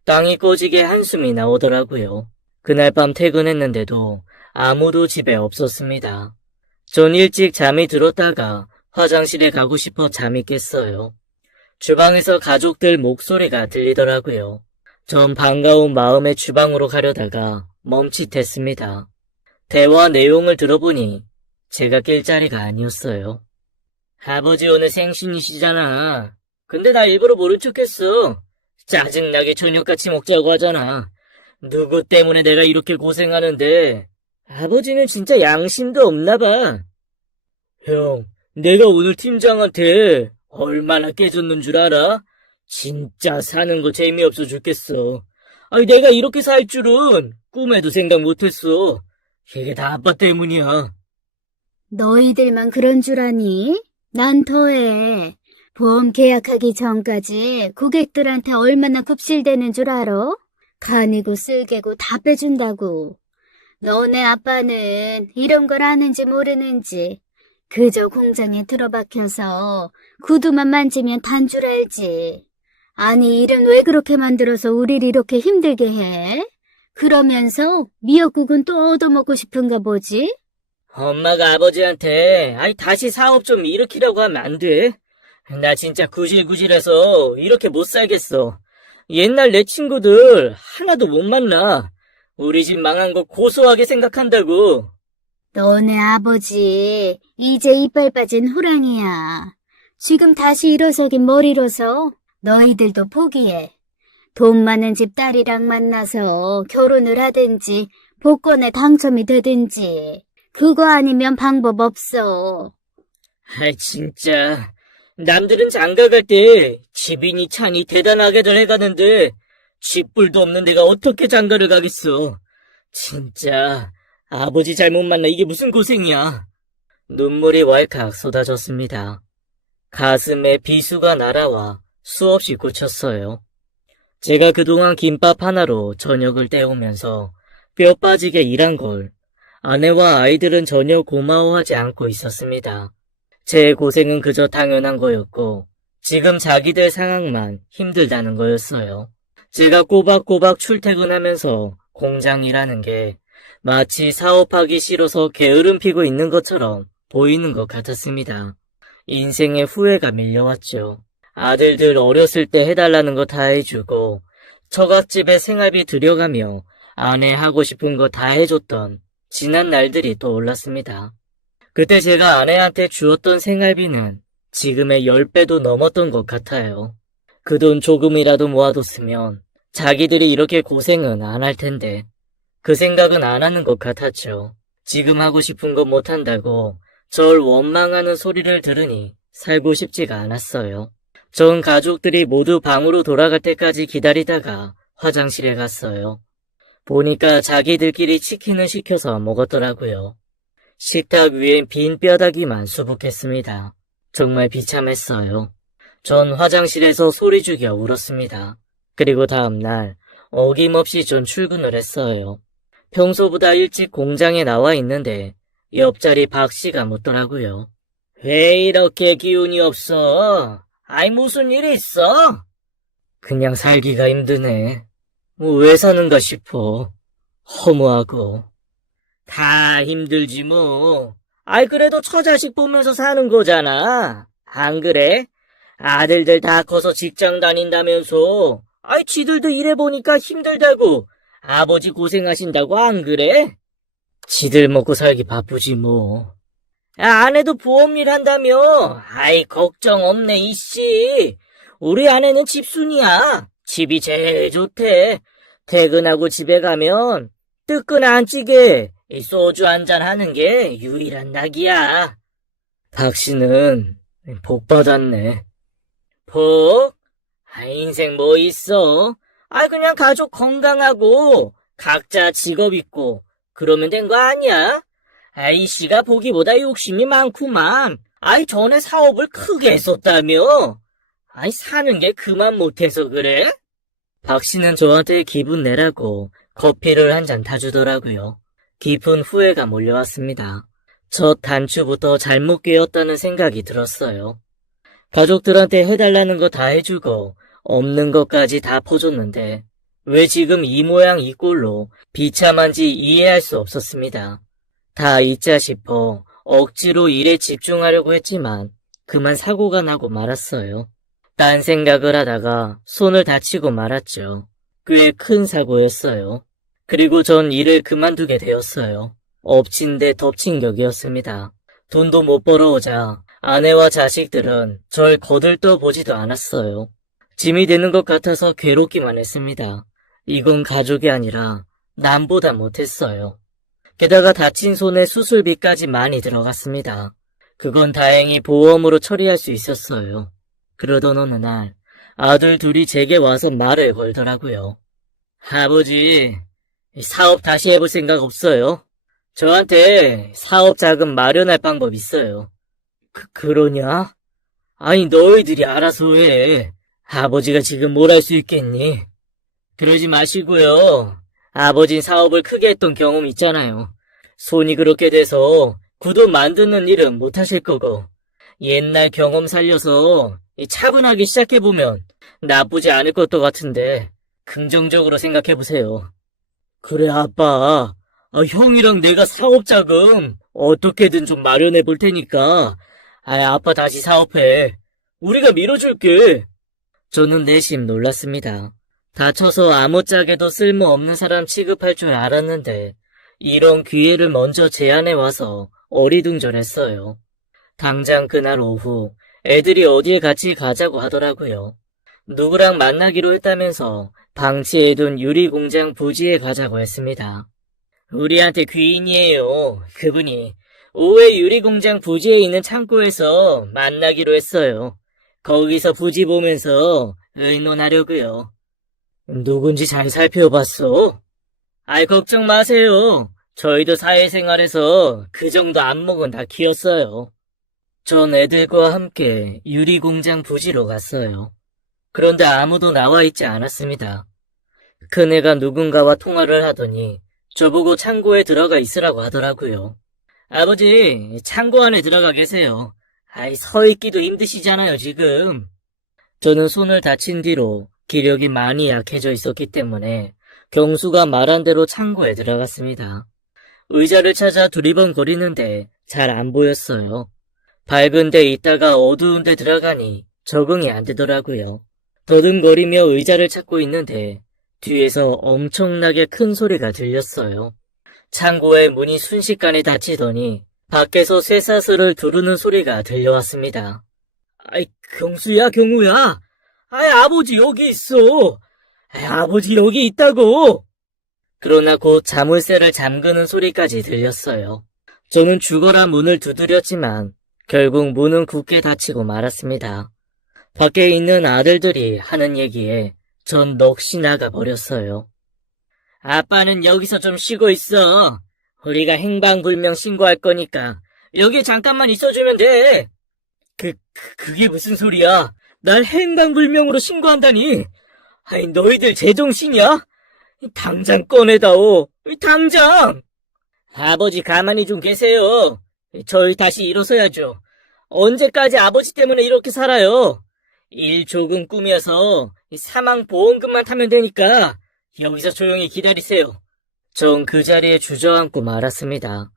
땅이 꺼지게 한숨이 나오더라고요. 그날 밤 퇴근했는데도 아무도 집에 없었습니다. 전 일찍 잠이 들었다가 화장실에 가고 싶어 잠이 깼어요. 주방에서 가족들 목소리가 들리더라고요. 전 반가운 마음에 주방으로 가려다가 멈칫했습니다. 대화 내용을 들어보니 제가 낄 자리가 아니었어요. 아버지 오늘 생신이시잖아. 근데 나 일부러 모른 척했어. 짜증나게 저녁같이 먹자고 하잖아. 누구 때문에 내가 이렇게 고생하는데 아버지는 진짜 양심도 없나 봐. 형, 내가 오늘 팀장한테 얼마나 깨졌는 줄 알아? 진짜 사는 거 재미없어 죽겠어. 아니 내가 이렇게 살 줄은 꿈에도 생각 못했어. 이게 다 아빠 때문이야. 너희들만 그런 줄 아니? 난 더해. 보험 계약하기 전까지 고객들한테 얼마나 굽실대는 줄 알아? 간이고 쓸개고 다 빼준다고. 너네 아빠는 이런 걸 아는지 모르는지 그저 공장에 들어박혀서 구두만 만지면 단 줄 알지. 아니 일은 왜 그렇게 만들어서 우리를 이렇게 힘들게 해? 그러면서 미역국은 또 얻어먹고 싶은가 보지? 엄마가 아버지한테 다시 사업 좀 일으키라고 하면 안 돼. 나 진짜 구질구질해서 이렇게 못 살겠어. 옛날 내 친구들 하나도 못 만나. 우리 집 망한 거 고소하게 생각한다고. 너네 아버지 이제 이빨 빠진 호랑이야. 지금 다시 일어서긴 뭘 일어서 너희들도 포기해. 돈 많은 집 딸이랑 만나서 결혼을 하든지 복권에 당첨이 되든지 그거 아니면 방법 없어. 진짜. 남들은 장가 갈 때 집이니 차니 대단하게들 해가는데 집불도 없는 내가 어떻게 장가를 가겠어. 진짜 아버지 잘못 만나 이게 무슨 고생이야. 눈물이 왈칵 쏟아졌습니다. 가슴에 비수가 날아와 수없이 꽂혔어요. 제가 그동안 김밥 하나로 저녁을 때우면서 뼈 빠지게 일한 걸 아내와 아이들은 전혀 고마워하지 않고 있었습니다. 제 고생은 그저 당연한 거였고 지금 자기들 상황만 힘들다는 거였어요. 제가 꼬박꼬박 출퇴근하면서 공장 일하는 게 마치 사업하기 싫어서 게으름 피고 있는 것처럼 보이는 것 같았습니다. 인생의 후회가 밀려왔죠. 아들들 어렸을 때 해달라는 거 다 해주고 처갓집에 생활비 들여가며 아내 하고 싶은 거 다 해줬던 지난 날들이 떠올랐습니다. 그때 제가 아내한테 주었던 생활비는 지금의 10배도 넘었던 것 같아요. 그 돈 조금이라도 모아뒀으면 자기들이 이렇게 고생은 안 할 텐데 그 생각은 안 하는 것 같았죠. 지금 하고 싶은 거 못한다고 절 원망하는 소리를 들으니 살고 싶지가 않았어요. 전 가족들이 모두 방으로 돌아갈 때까지 기다리다가 화장실에 갔어요. 보니까 자기들끼리 치킨을 시켜서 먹었더라고요. 식탁 위엔 빈 뼈다귀만 수북했습니다. 정말 비참했어요. 전 화장실에서 소리 죽여 울었습니다. 그리고 다음날 어김없이 전 출근을 했어요. 평소보다 일찍 공장에 나와 있는데 옆자리 박 씨가 묻더라고요. 왜 이렇게 기운이 없어? 아이 무슨 일 있어? 그냥 살기가 힘드네. 뭐 왜 사는가 싶어. 허무하고. 다 힘들지 뭐. 아이 그래도 처자식 보면서 사는 거잖아. 안 그래? 아들들 다 커서 직장 다닌다면서. 아이 지들도 일해보니까 힘들다고. 아버지 고생하신다고 안 그래? 지들 먹고 살기 바쁘지 뭐. 아내도 보험일 한다며. 아이 걱정 없네 이씨. 우리 아내는 집순이야. 집이 제일 좋대. 퇴근하고 집에 가면 뜨끈 안 찌게 이 소주 한잔 하는 게 유일한 낙이야. 박 씨는 복 받았네. 복? 인생 뭐 있어? 그냥 가족 건강하고 각자 직업 있고 그러면 된 거 아니야? 이 씨가 보기보다 욕심이 많구만. 전에 사업을 크게 했었다며? 사는 게 그만 못해서 그래? 박 씨는 저한테 기분 내라고 커피를 한 잔 타주더라고요. 깊은 후회가 몰려왔습니다. 첫 단추부터 잘못 꿰었다는 생각이 들었어요. 가족들한테 해달라는 거 다 해주고 없는 것까지 다 퍼줬는데 왜 지금 이 모양 이 꼴로 비참한지 이해할 수 없었습니다. 다 잊자 싶어 억지로 일에 집중하려고 했지만 그만 사고가 나고 말았어요. 딴 생각을 하다가 손을 다치고 말았죠. 꽤 큰 사고였어요. 그리고 전 일을 그만두게 되었어요. 엎친 데 덮친 격이었습니다. 돈도 못 벌어오자 아내와 자식들은 절 거들떠보지도 않았어요. 짐이 되는 것 같아서 괴롭기만 했습니다. 이건 가족이 아니라 남보다 못했어요. 게다가 다친 손에 수술비까지 많이 들어갔습니다. 그건 다행히 보험으로 처리할 수 있었어요. 그러던 어느 날 아들 둘이 제게 와서 말을 걸더라고요. 아버지, 사업 다시 해볼 생각 없어요? 저한테 사업 자금 마련할 방법 있어요. 그러냐? 너희들이 알아서 해. 아버지가 지금 뭘 할 수 있겠니? 그러지 마시고요. 아버진 사업을 크게 했던 경험 있잖아요. 손이 그렇게 돼서 구두 만드는 일은 못 하실 거고 옛날 경험 살려서 차분하게 시작해보면 나쁘지 않을 것도 같은데 긍정적으로 생각해보세요. 그래 아빠, 형이랑 내가 사업 자금 어떻게든 좀 마련해 볼 테니까 아빠 다시 사업해. 우리가 밀어줄게. 저는 내심 놀랐습니다. 다쳐서 아무짝에도 쓸모없는 사람 취급할 줄 알았는데 이런 기회를 먼저 제안해 와서 어리둥절했어요. 당장 그날 오후 애들이 어디에 같이 가자고 하더라고요. 누구랑 만나기로 했다면서 방치해둔 유리공장 부지에 가자고 했습니다. 우리한테 귀인이에요. 그분이 오후에 유리공장 부지에 있는 창고에서 만나기로 했어요. 거기서 부지 보면서 의논하려고요. 누군지 잘 살펴봤어? 아이, 걱정 마세요. 저희도 사회생활에서 그 정도 안목은 다 키웠어요. 전 애들과 함께 유리공장 부지로 갔어요. 그런데 아무도 나와 있지 않았습니다. 그네가 누군가와 통화를 하더니 저보고 창고에 들어가 있으라고 하더라고요. 아버지, 창고 안에 들어가 계세요. 아이, 서 있기도 힘드시잖아요, 지금. 저는 손을 다친 뒤로 기력이 많이 약해져 있었기 때문에 경수가 말한 대로 창고에 들어갔습니다. 의자를 찾아 두리번거리는데 잘 안 보였어요. 밝은 데 있다가 어두운 데 들어가니 적응이 안 되더라고요. 더듬거리며 의자를 찾고 있는데 뒤에서 엄청나게 큰 소리가 들렸어요. 창고의 문이 순식간에 닫히더니 밖에서 쇠사슬을 두르는 소리가 들려왔습니다. 아이, 경수야, 경우야. 아이, 아버지 여기 있어. 아이, 아버지 여기 있다고. 그러나 곧 자물쇠를 잠그는 소리까지 들렸어요. 저는 죽어라 문을 두드렸지만 결국 문은 굳게 닫히고 말았습니다. 밖에 있는 아들들이 하는 얘기에 전 넋이 나가버렸어요. 아빠는 여기서 좀 쉬고 있어. 우리가 행방불명 신고할 거니까 여기 잠깐만 있어주면 돼. 그게 무슨 소리야? 날 행방불명으로 신고한다니. 아이, 너희들 제정신이야? 당장 꺼내다오. 당장! 아버지 가만히 좀 계세요. 저희 다시 일어서야죠. 언제까지 아버지 때문에 이렇게 살아요? 일 조금 꾸며서 사망보험금만 타면 되니까 여기서 조용히 기다리세요. 전 그 자리에 주저앉고 말았습니다.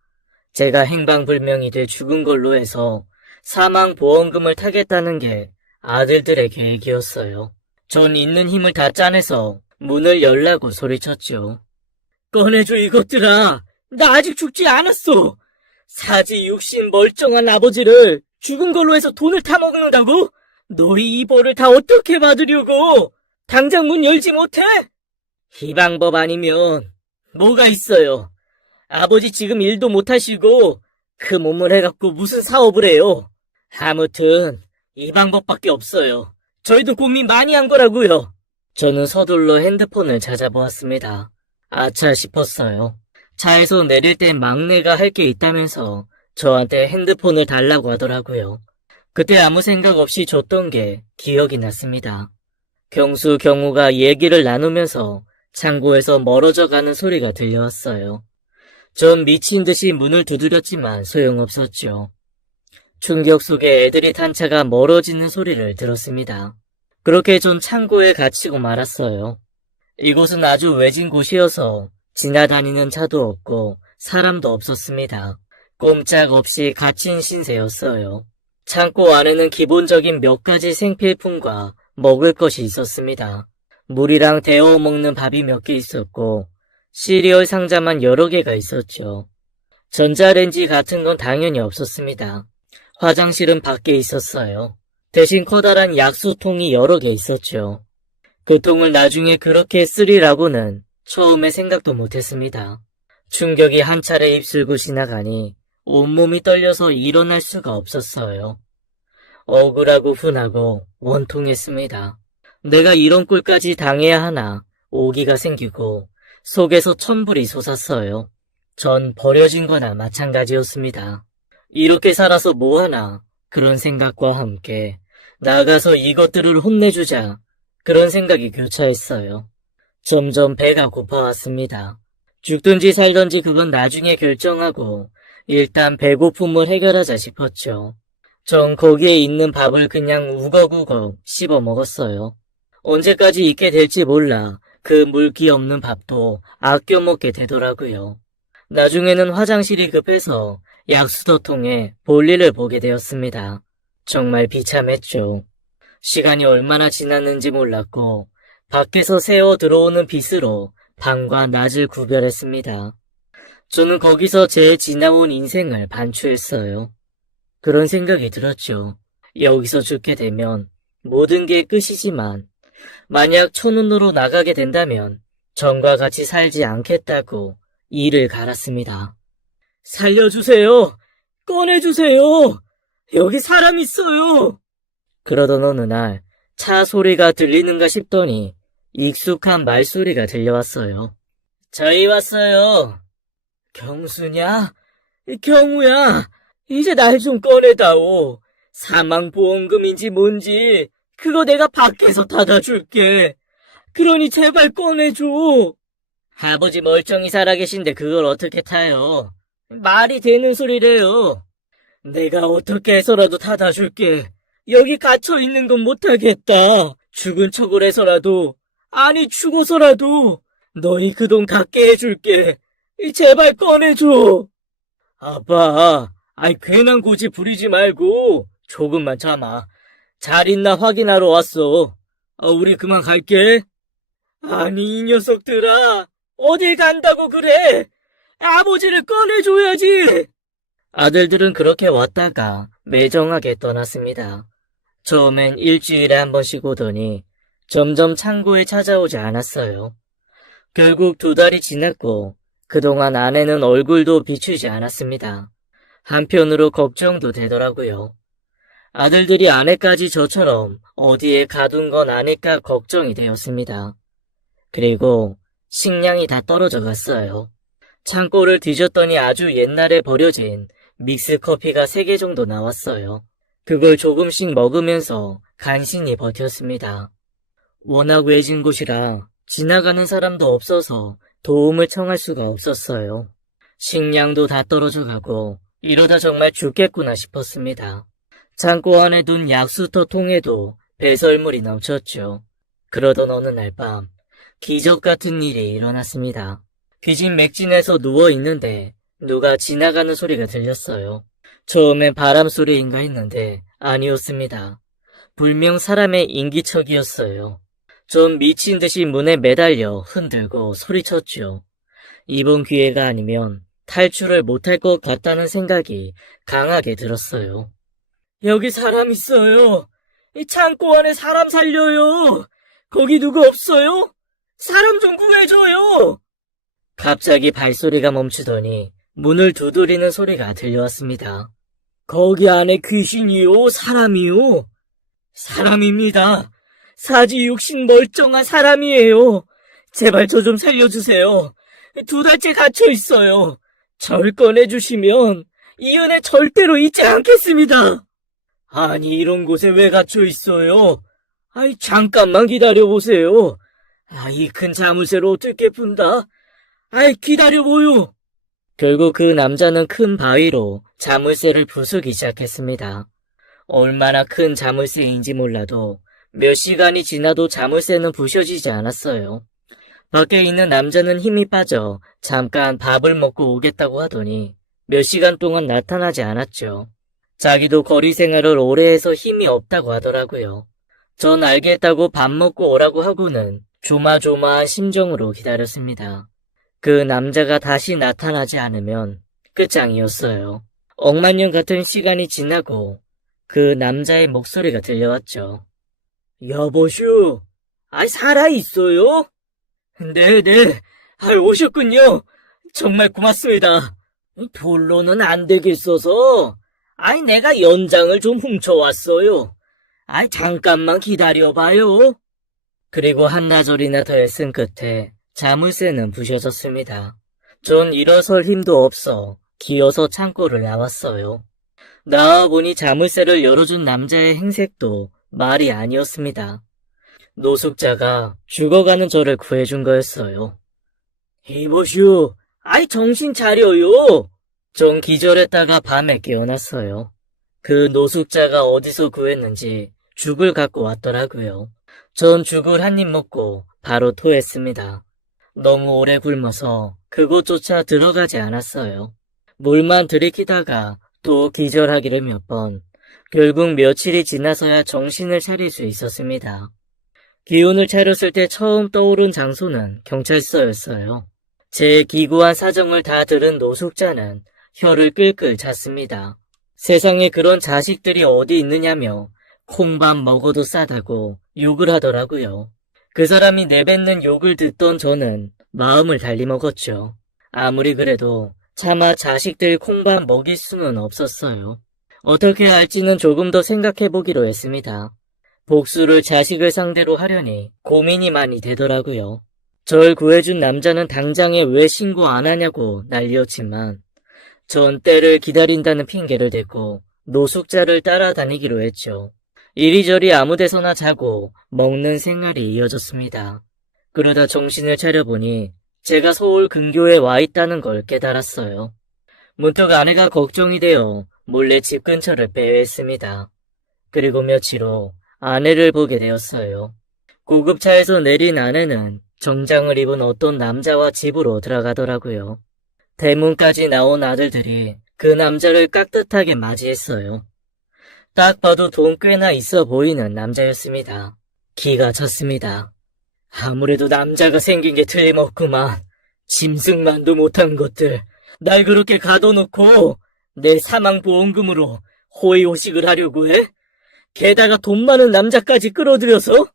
제가 행방불명이 돼 죽은 걸로 해서 사망보험금을 타겠다는 게 아들들의 계획이었어요. 전 있는 힘을 다 짜내서 문을 열라고 소리쳤죠. 꺼내줘 이것들아. 나 아직 죽지 않았어. 사지 육신 멀쩡한 아버지를 죽은 걸로 해서 돈을 타먹는다고? 너희 이 벌을 다 어떻게 받으려고? 당장 문 열지 못해? 이 방법 아니면 뭐가 있어요? 아버지 지금 일도 못하시고 그 몸을 해갖고 무슨 사업을 해요? 아무튼 이 방법밖에 없어요. 저희도 고민 많이 한 거라고요. 저는 서둘러 핸드폰을 찾아보았습니다. 아차 싶었어요. 차에서 내릴 땐 막내가 할 게 있다면서 저한테 핸드폰을 달라고 하더라고요. 그때 아무 생각 없이 줬던 게 기억이 났습니다. 경수, 경우가 얘기를 나누면서 창고에서 멀어져 가는 소리가 들려왔어요. 전 미친 듯이 문을 두드렸지만 소용없었죠. 충격 속에 애들이 탄 차가 멀어지는 소리를 들었습니다. 그렇게 전 창고에 갇히고 말았어요. 이곳은 아주 외진 곳이어서 지나다니는 차도 없고 사람도 없었습니다. 꼼짝없이 갇힌 신세였어요. 창고 안에는 기본적인 몇 가지 생필품과 먹을 것이 있었습니다. 물이랑 데워 먹는 밥이 몇 개 있었고 시리얼 상자만 여러 개가 있었죠. 전자레인지 같은 건 당연히 없었습니다. 화장실은 밖에 있었어요. 대신 커다란 약수통이 여러 개 있었죠. 그 통을 나중에 그렇게 쓰리라고는 처음에 생각도 못했습니다. 충격이 한 차례 입술고 지나가니 온몸이 떨려서 일어날 수가 없었어요. 억울하고 분하고 원통했습니다. 내가 이런 꼴까지 당해야 하나 오기가 생기고 속에서 천불이 솟았어요. 전 버려진 거나 마찬가지였습니다. 이렇게 살아서 뭐하나 그런 생각과 함께 나가서 이것들을 혼내주자 그런 생각이 교차했어요. 점점 배가 고파왔습니다. 죽든지 살든지 그건 나중에 결정하고 일단 배고픔을 해결하자 싶었죠. 전 거기에 있는 밥을 그냥 우걱우걱 씹어 먹었어요. 언제까지 있게 될지 몰라 그 물기 없는 밥도 아껴 먹게 되더라고요. 나중에는 화장실이 급해서 약수도통에 볼일을 보게 되었습니다. 정말 비참했죠. 시간이 얼마나 지났는지 몰랐고 밖에서 새어 들어오는 빛으로 밤과 낮을 구별했습니다. 저는 거기서 제 지나온 인생을 반추했어요. 그런 생각이 들었죠. 여기서 죽게 되면 모든 게 끝이지만 만약 천운으로 나가게 된다면 전과 같이 살지 않겠다고 이를 갈았습니다. 살려주세요. 꺼내주세요. 여기 사람 있어요. 그러던 어느 날 차 소리가 들리는가 싶더니 익숙한 말소리가 들려왔어요. 저희 왔어요. 경수냐? 경우야, 이제 날 좀 꺼내다오. 사망보험금인지 뭔지 그거 내가 밖에서 타다 줄게. 그러니 제발 꺼내줘. 아버지 멀쩡히 살아계신데 그걸 어떻게 타요? 말이 되는 소리래요. 내가 어떻게 해서라도 타다 줄게. 여기 갇혀있는 건 못하겠다. 죽은 척을 해서라도, 아니 죽어서라도 너희 그 돈 갖게 해줄게. 제발 꺼내줘. 아빠, 아이 괜한 고집 부리지 말고 조금만 참아. 잘 있나 확인하러 왔어. 우리 그만 갈게. 아니 이 녀석들아, 어딜 간다고 그래? 아버지를 꺼내줘야지. 아들들은 그렇게 왔다가 매정하게 떠났습니다. 처음엔 일주일에 한 번씩 오더니 점점 창고에 찾아오지 않았어요. 결국 2달이 지났고 그동안 아내는 얼굴도 비추지 않았습니다. 한편으로 걱정도 되더라고요. 아들들이 아내까지 저처럼 어디에 가둔 건 아닐까 걱정이 되었습니다. 그리고 식량이 다 떨어져 갔어요. 창고를 뒤졌더니 아주 옛날에 버려진 믹스커피가 3개 정도 나왔어요. 그걸 조금씩 먹으면서 간신히 버텼습니다. 워낙 외진 곳이라 지나가는 사람도 없어서 도움을 청할 수가 없었어요. 식량도 다 떨어져 가고 이러다 정말 죽겠구나 싶었습니다. 창고 안에 둔 약수터 통에도 배설물이 넘쳤죠. 그러던 어느 날 밤 기적 같은 일이 일어났습니다. 귀신 맥진에서 누워있는데 누가 지나가는 소리가 들렸어요. 처음엔 바람 소리인가 했는데 아니었습니다. 분명 사람의 인기척이었어요. 전 미친 듯이 문에 매달려 흔들고 소리쳤죠. 이번 기회가 아니면 탈출을 못할 것 같다는 생각이 강하게 들었어요. 여기 사람 있어요. 이 창고 안에 사람 살려요. 거기 누구 없어요? 사람 좀 구해줘요. 갑자기 발소리가 멈추더니 문을 두드리는 소리가 들려왔습니다. 거기 안에 귀신이요? 사람이요? 사람입니다. 사지육신 멀쩡한 사람이에요. 제발 저 좀 살려주세요. 2달째 갇혀있어요. 절 꺼내주시면 이 은혜 절대로 잊지 않겠습니다. 아니 이런 곳에 왜 갇혀있어요? 아이 잠깐만 기다려보세요. 이 큰 자물쇠로 어떻게 푼다? 아이 기다려보요. 결국 그 남자는 큰 바위로 자물쇠를 부수기 시작했습니다. 얼마나 큰 자물쇠인지 몰라도 몇 시간이 지나도 자물쇠는 부셔지지 않았어요. 밖에 있는 남자는 힘이 빠져 잠깐 밥을 먹고 오겠다고 하더니 몇 시간 동안 나타나지 않았죠. 자기도 거리 생활을 오래 해서 힘이 없다고 하더라고요. 전 알겠다고 밥 먹고 오라고 하고는 조마조마한 심정으로 기다렸습니다. 그 남자가 다시 나타나지 않으면 끝장이었어요. 억만년 같은 시간이 지나고 그 남자의 목소리가 들려왔죠. 여보슈, 살아있어요? 네네, 오셨군요. 정말 고맙습니다. 별로는 안 되겠어서, 내가 연장을 좀 훔쳐왔어요. 잠깐만 기다려봐요. 그리고 한나절이나 더 애쓴 끝에 자물쇠는 부셔졌습니다. 전 일어설 힘도 없어 기어서 창고를 나왔어요. 나와보니 자물쇠를 열어준 남자의 행색도 말이 아니었습니다. 노숙자가 죽어가는 저를 구해준 거였어요. 이보슈, 정신 차려요. 전 기절했다가 밤에 깨어났어요. 그 노숙자가 어디서 구했는지 죽을 갖고 왔더라고요. 전 죽을 한 입 먹고 바로 토했습니다. 너무 오래 굶어서 그곳조차 들어가지 않았어요. 물만 들이키다가 또 기절하기를 몇 번. 결국 며칠이 지나서야 정신을 차릴 수 있었습니다. 기운을 차렸을 때 처음 떠오른 장소는 경찰서였어요. 제 기구한 사정을 다 들은 노숙자는 혀를 끌끌 찼습니다. 세상에 그런 자식들이 어디 있느냐며 콩밥 먹어도 싸다고 욕을 하더라고요. 그 사람이 내뱉는 욕을 듣던 저는 마음을 달리 먹었죠. 아무리 그래도 차마 자식들 콩밥 먹일 수는 없었어요. 어떻게 할지는 조금 더 생각해보기로 했습니다. 복수를 자식을 상대로 하려니 고민이 많이 되더라고요. 절 구해준 남자는 당장에 왜 신고 안 하냐고 난리였지만 전 때를 기다린다는 핑계를 대고 노숙자를 따라다니기로 했죠. 이리저리 아무데서나 자고 먹는 생활이 이어졌습니다. 그러다 정신을 차려보니 제가 서울 근교에 와 있다는 걸 깨달았어요. 문득 아내가 걱정이 되어 몰래 집 근처를 배회했습니다. 그리고 며칠 후 아내를 보게 되었어요. 구급차에서 내린 아내는 정장을 입은 어떤 남자와 집으로 들어가더라고요. 대문까지 나온 아들들이 그 남자를 깍듯하게 맞이했어요. 딱 봐도 돈 꽤나 있어 보이는 남자였습니다. 기가 찼습니다. 아무래도 남자가 생긴 게 틀림없구만. 짐승만도 못한 것들. 날 그렇게 가둬놓고 내 사망보험금으로 호의호식을 하려고 해? 게다가 돈 많은 남자까지 끌어들여서?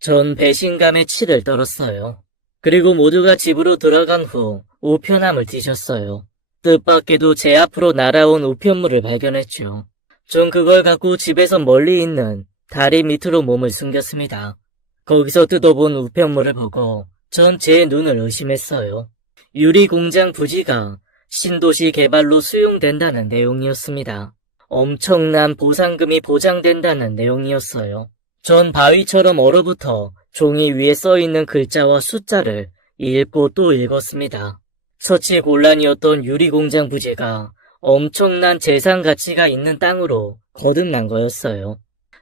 전 배신감에 치를 떨었어요. 그리고 모두가 집으로 들어간 후 우편함을 뒤졌어요. 뜻밖에도 제 앞으로 날아온 우편물을 발견했죠. 전 그걸 갖고 집에서 멀리 있는 다리 밑으로 몸을 숨겼습니다. 거기서 뜯어본 우편물을 보고 전 제 눈을 의심했어요. 유리공장 부지가 신도시 개발로 수용된다는 내용이었습니다. 엄청난 보상금이 보장된다는 내용이었어요. 전 바위처럼 얼어붙어 종이 위에 써있는 글자와 숫자를 읽고 또 읽었습니다. 처치곤란이었던 유리공장 부지가 엄청난 재산 가치가 있는 땅으로 거듭난 거였어요.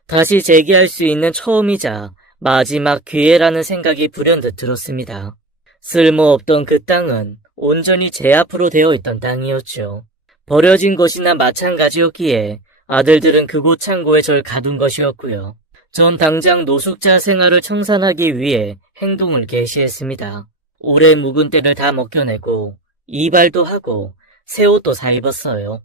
다시 재기할 수 있는 처음이자 마지막 기회라는 생각이 불현듯 들었습니다. 쓸모없던 그 땅은 온전히 제 앞으로 되어 있던 땅이었죠. 버려진 것이나 마찬가지였기에 아들들은 그곳 창고에 절 가둔 것이었고요. 전 당장 노숙자 생활을 청산하기 위해 행동을 개시했습니다. 오래 묵은 때를 다 먹겨내고 이발도 하고 새 옷도 사 입었어요.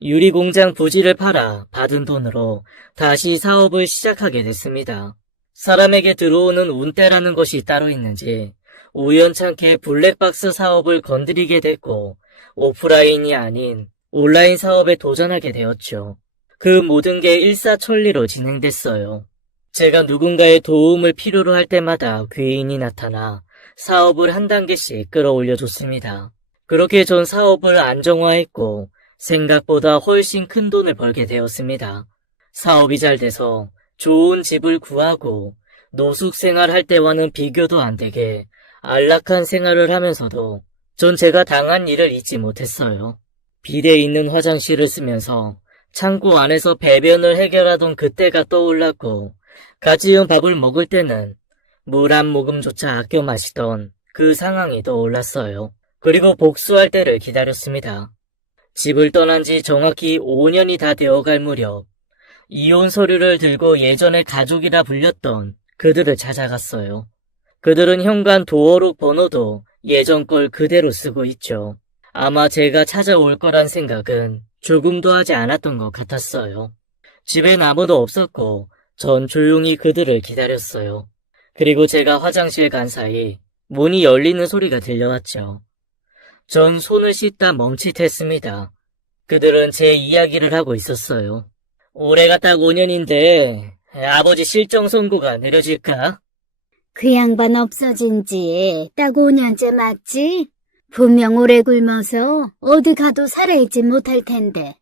유리공장 부지를 팔아 받은 돈으로 다시 사업을 시작하게 됐습니다. 사람에게 들어오는 운때라는 것이 따로 있는지 우연찮게 블랙박스 사업을 건드리게 됐고 오프라인이 아닌 온라인 사업에 도전하게 되었죠. 그 모든 게 일사천리로 진행됐어요. 제가 누군가의 도움을 필요로 할 때마다 귀인이 나타나 사업을 한 단계씩 끌어올려줬습니다. 그렇게 전 사업을 안정화했고 생각보다 훨씬 큰 돈을 벌게 되었습니다. 사업이 잘 돼서 좋은 집을 구하고 노숙 생활할 때와는 비교도 안 되게 안락한 생활을 하면서도 전 제가 당한 일을 잊지 못했어요. 비대 있는 화장실을 쓰면서 창고 안에서 배변을 해결하던 그때가 떠올랐고 가지은 밥을 먹을 때는 물 한 모금조차 아껴 마시던 그 상황이 떠올랐어요. 그리고 복수할 때를 기다렸습니다. 집을 떠난 지 정확히 5년이 다 되어갈 무렵 이혼 서류를 들고 예전에 가족이라 불렸던 그들을 찾아갔어요. 그들은 현관 도어록 번호도 예전 걸 그대로 쓰고 있죠. 아마 제가 찾아올 거란 생각은 조금도 하지 않았던 것 같았어요. 집엔 아무도 없었고 전 조용히 그들을 기다렸어요. 그리고 제가 화장실 간 사이 문이 열리는 소리가 들려왔죠. 전 손을 씻다 멈칫했습니다. 그들은 제 이야기를 하고 있었어요. 올해가 딱 5년인데 아버지 실종 선고가 내려질까? 그 양반 없어진 지 딱 5년째 맞지? 분명 오래 굶어서 어디 가도 살아있지 못할 텐데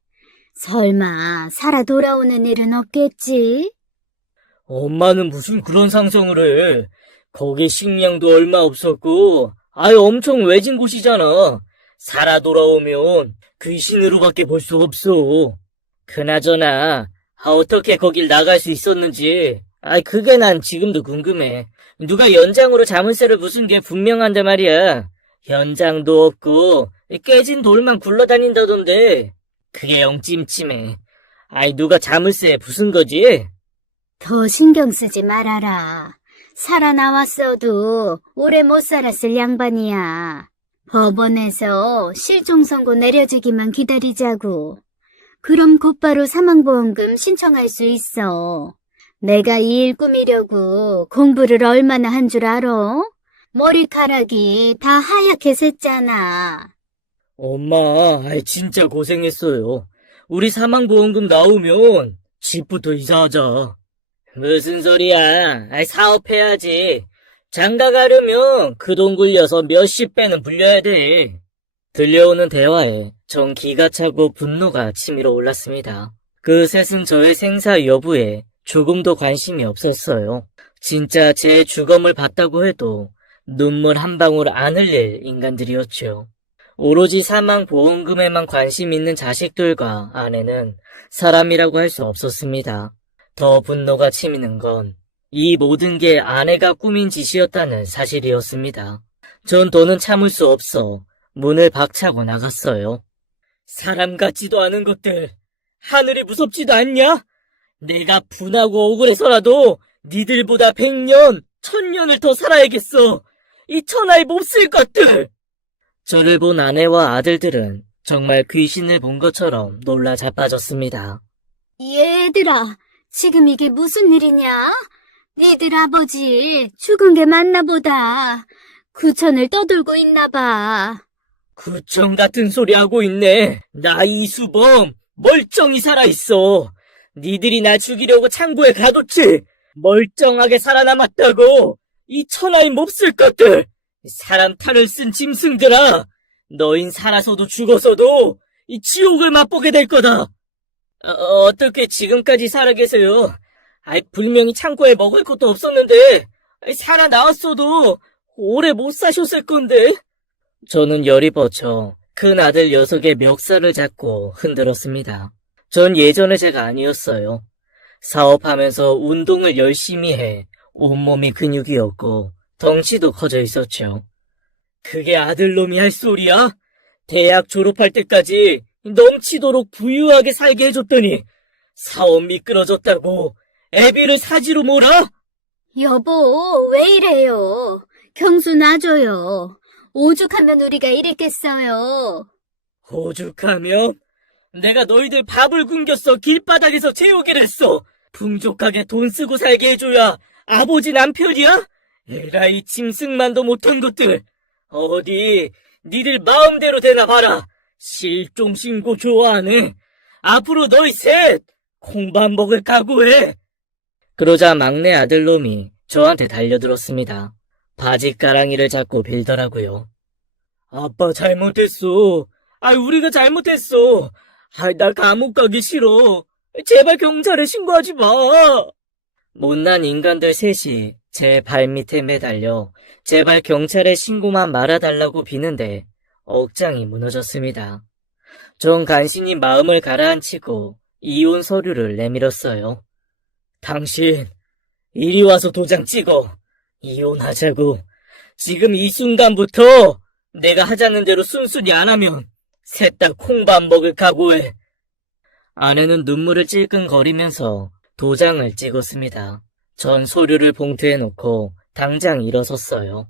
설마 살아 돌아오는 일은 없겠지? 엄마는 무슨 그런 상상을 해. 거기 식량도 얼마 없었고 아유 엄청 외진 곳이잖아. 살아 돌아오면 귀신으로밖에 볼 수 없어. 그나저나 어떻게 거길 나갈 수 있었는지 그게 난 지금도 궁금해. 누가 연장으로 자물쇠를 부순 게 분명한데 말이야. 연장도 없고 깨진 돌만 굴러다닌다던데 그게 영 찜찜해. 누가 자물쇠에 부순 거지? 더 신경 쓰지 말아라. 살아나왔어도 오래 못 살았을 양반이야. 법원에서 실종 선고 내려지기만 기다리자고. 그럼 곧바로 사망보험금 신청할 수 있어. 내가 이 일 꾸미려고 공부를 얼마나 한 줄 알아? 머리카락이 다 하얗게 샜잖아. 엄마, 진짜 고생했어요. 우리 사망보험금 나오면 집부터 이사하자. 무슨 소리야? 사업해야지. 장가 가려면 그 돈 굴려서 몇십 배는 불려야 돼. 들려오는 대화에 전 기가 차고 분노가 치밀어 올랐습니다. 그 셋은 저의 생사 여부에 조금도 관심이 없었어요. 진짜 제 죽음을 봤다고 해도 눈물 한 방울 안 흘릴 인간들이었죠. 오로지 사망보험금에만 관심 있는 자식들과 아내는 사람이라고 할 수 없었습니다. 더 분노가 치미는 건 이 모든 게 아내가 꾸민 짓이었다는 사실이었습니다. 전 더는 참을 수 없어 문을 박차고 나갔어요. 사람 같지도 않은 것들, 하늘이 무섭지도 않냐? 내가 분하고 억울해서라도 니들보다 100년, 1000년을 더 살아야겠어. 이 천하의 몹쓸 것들! 저를 본 아내와 아들들은 정말 귀신을 본 것처럼 놀라 자빠졌습니다. 얘들아, 지금 이게 무슨 일이냐? 니들 아버지 죽은 게 맞나 보다. 구천을 떠들고 있나 봐. 구청 같은 소리 하고 있네. 나 이수범 멀쩡히 살아있어. 니들이 나 죽이려고 창고에 가뒀지. 멀쩡하게 살아남았다고. 이 천하의 몹쓸 것들. 사람 탈을 쓴 짐승들아. 너흰 살아서도 죽어서도 이 지옥을 맛보게 될 거다. 어떻게 지금까지 살아 계세요? 분명히 창고에 먹을 것도 없었는데 살아나왔어도 오래 못 사셨을 건데. 저는 열이 뻗쳐 큰 아들 녀석의 멱살을 잡고 흔들었습니다. 전 예전의 제가 아니었어요. 사업하면서 운동을 열심히 해 온몸이 근육이었고 덩치도 커져 있었죠. 그게 아들놈이 할 소리야? 대학 졸업할 때까지 넘치도록 부유하게 살게 해줬더니 사업 미끄러졌다고 애비를 사지로 몰아? 여보, 왜 이래요? 경수 놔줘요. 오죽하면 우리가 이랬겠어요. 오죽하면? 내가 너희들 밥을 굶겼어. 길바닥에서 재우기를 했어. 풍족하게 돈 쓰고 살게 해줘야 아버지 남편이야? 에라이 짐승만도 못한 것들. 어디 니들 마음대로 되나 봐라. 실종신고 좋아하네. 앞으로 너희 셋 콩밥 먹을 각오해. 그러자 막내 아들놈이 저한테 달려들었습니다. 바지가랑이를 잡고 빌더라고요. 아빠 잘못했어. 우리가 잘못했어. 나 감옥 가기 싫어. 제발 경찰에 신고하지 마. 못난 인간들 셋이 제 발밑에 매달려 제발 경찰에 신고만 말아달라고 비는데 억장이 무너졌습니다. 전 간신히 마음을 가라앉히고 이혼 서류를 내밀었어요. 당신, 이리 와서 도장 찍어. 이혼하자고. 지금 이 순간부터 내가 하자는 대로 순순히 안 하면 셋 다 콩밥 먹을 각오해. 아내는 눈물을 찔끔거리면서 도장을 찍었습니다. 전 서류를 봉투에 넣고 당장 일어섰어요.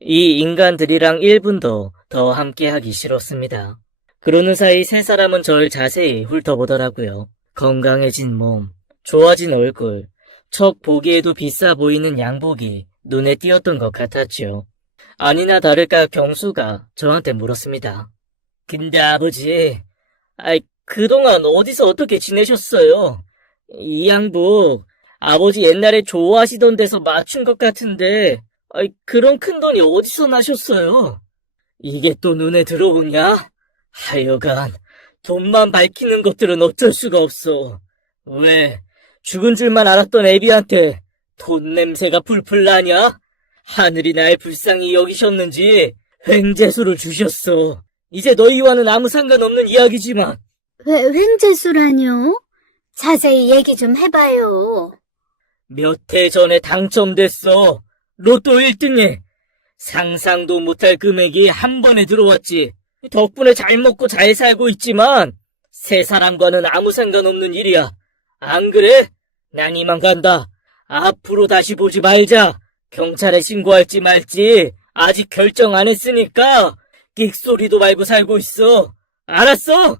이 인간들이랑 1분도 더 함께하기 싫었습니다. 그러는 사이 세 사람은 저를 자세히 훑어보더라고요. 건강해진 몸, 좋아진 얼굴, 척 보기에도 비싸 보이는 양복이 눈에 띄었던 것 같았죠. 아니나 다를까 경수가 저한테 물었습니다. 근데 아버지, 그동안 어디서 어떻게 지내셨어요? 이 양복, 아버지 옛날에 좋아하시던 데서 맞춘 것 같은데, 그런 큰 돈이 어디서 나셨어요? 이게 또 눈에 들어오냐? 하여간, 돈만 밝히는 것들은 어쩔 수가 없어. 왜, 죽은 줄만 알았던 애비한테 돈 냄새가 풀풀 나냐? 하늘이 날 불쌍히 여기셨는지 횡재수를 주셨어. 이제 너희와는 아무 상관없는 이야기지만. 횡재수라뇨? 자세히 얘기 좀 해봐요. 몇 해 전에 당첨됐어. 로또 1등에. 상상도 못할 금액이 한 번에 들어왔지. 덕분에 잘 먹고 잘 살고 있지만 세 사람과는 아무 상관없는 일이야. 안 그래? 난 이만 간다. 앞으로 다시 보지 말자. 경찰에 신고할지 말지 아직 결정 안 했으니까 끽소리도 말고 살고 있어. 알았어?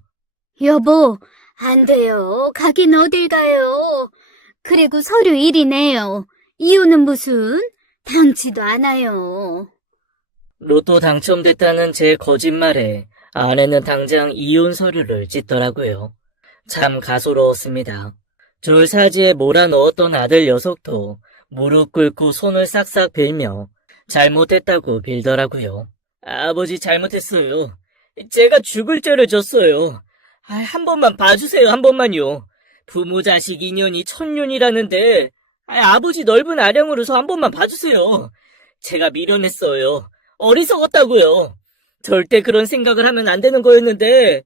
여보, 안 돼요. 가긴 어딜 가요. 그리고 서류 1이네요. 이유는 무슨? 당치도 않아요. 로또 당첨됐다는 제 거짓말에 아내는 당장 이혼 서류를 찢더라고요. 참 가소로웠습니다. 졸사지에 몰아넣었던 아들 녀석도 무릎 꿇고 손을 싹싹 빌며 잘못했다고 빌더라고요. 아버지 잘못했어요. 제가 죽을 죄를 졌어요. 한 번만 봐주세요, 한 번만요. 부모 자식 인연이 천년이라는데 아버지 넓은 아량으로서 한 번만 봐주세요. 제가 미련했어요. 어리석었다고요. 절대 그런 생각을 하면 안 되는 거였는데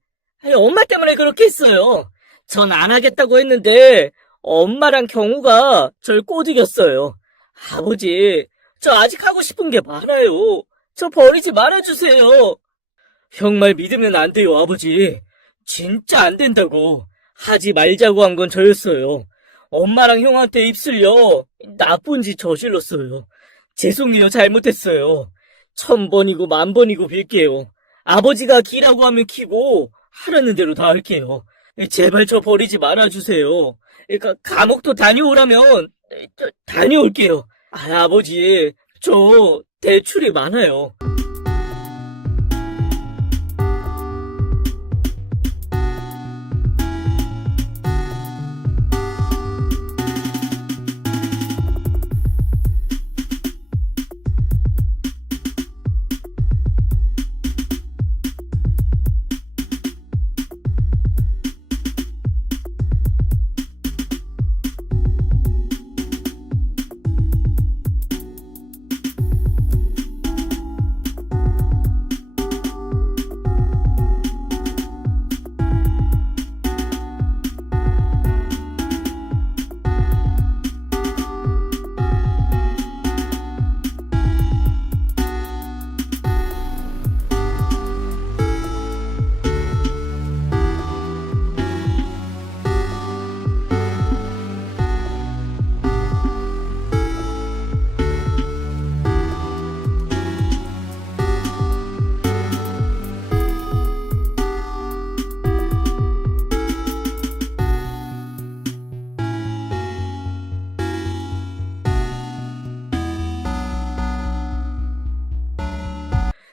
엄마 때문에 그렇게 했어요. 전 안 하겠다고 했는데 엄마랑 경우가 절 꼬드겼어요. 아버지, 저 아직 하고 싶은 게 많아요. 저 버리지 말아주세요. 형 말 믿으면 안 돼요, 아버지. 진짜 안 된다고. 하지 말자고 한 건 저였어요. 엄마랑 형한테 입술려 나쁜 짓 저질렀어요. 죄송해요, 잘못했어요. 1000번이고 10,000번이고 빌게요. 아버지가 기라고 하면 키고 하라는 대로 다 할게요. 제발 저 버리지 말아주세요. 그러니까 감옥도 다녀오라면 다녀올게요. 아버지, 저 대출이 많아요.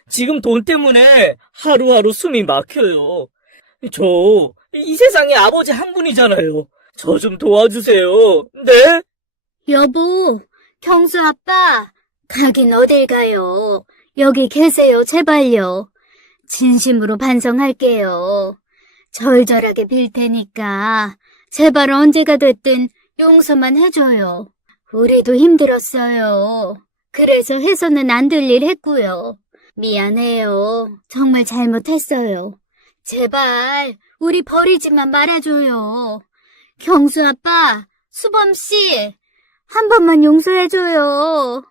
지금 돈 때문에 하루하루 숨이 막혀요. 저, 이 세상에 아버지 한 분이잖아요. 저 좀 도와주세요. 네? 여보, 경수 아빠, 가긴 어딜 가요. 여기 계세요, 제발요. 진심으로 반성할게요. 절절하게 빌 테니까 제발 언제가 됐든 용서만 해줘요. 우리도 힘들었어요. 그래서 해서는 안 될 일 했고요. 미안해요. 정말 잘못했어요. 제발 우리 버리지만 말아줘요. 경수 아빠, 수범 씨, 한 번만 용서해줘요.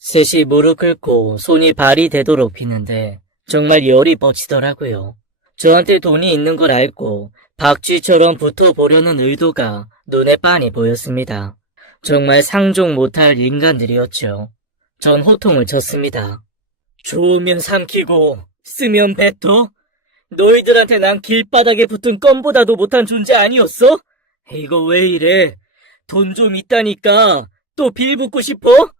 셋이 무릎 꿇고 손이 발이 되도록 비는데 정말 열이 뻗치더라고요. 저한테 돈이 있는 걸 알고 박쥐처럼 붙어보려는 의도가 눈에 빤히 보였습니다. 정말 상종 못할 인간들이었죠. 전 호통을 쳤습니다. 좋으면 삼키고 쓰면 뱉어? 너희들한테 난 길바닥에 붙은 껌보다도 못한 존재 아니었어? 이거 왜 이래? 돈 좀 있다니까 또 빌붙고 싶어?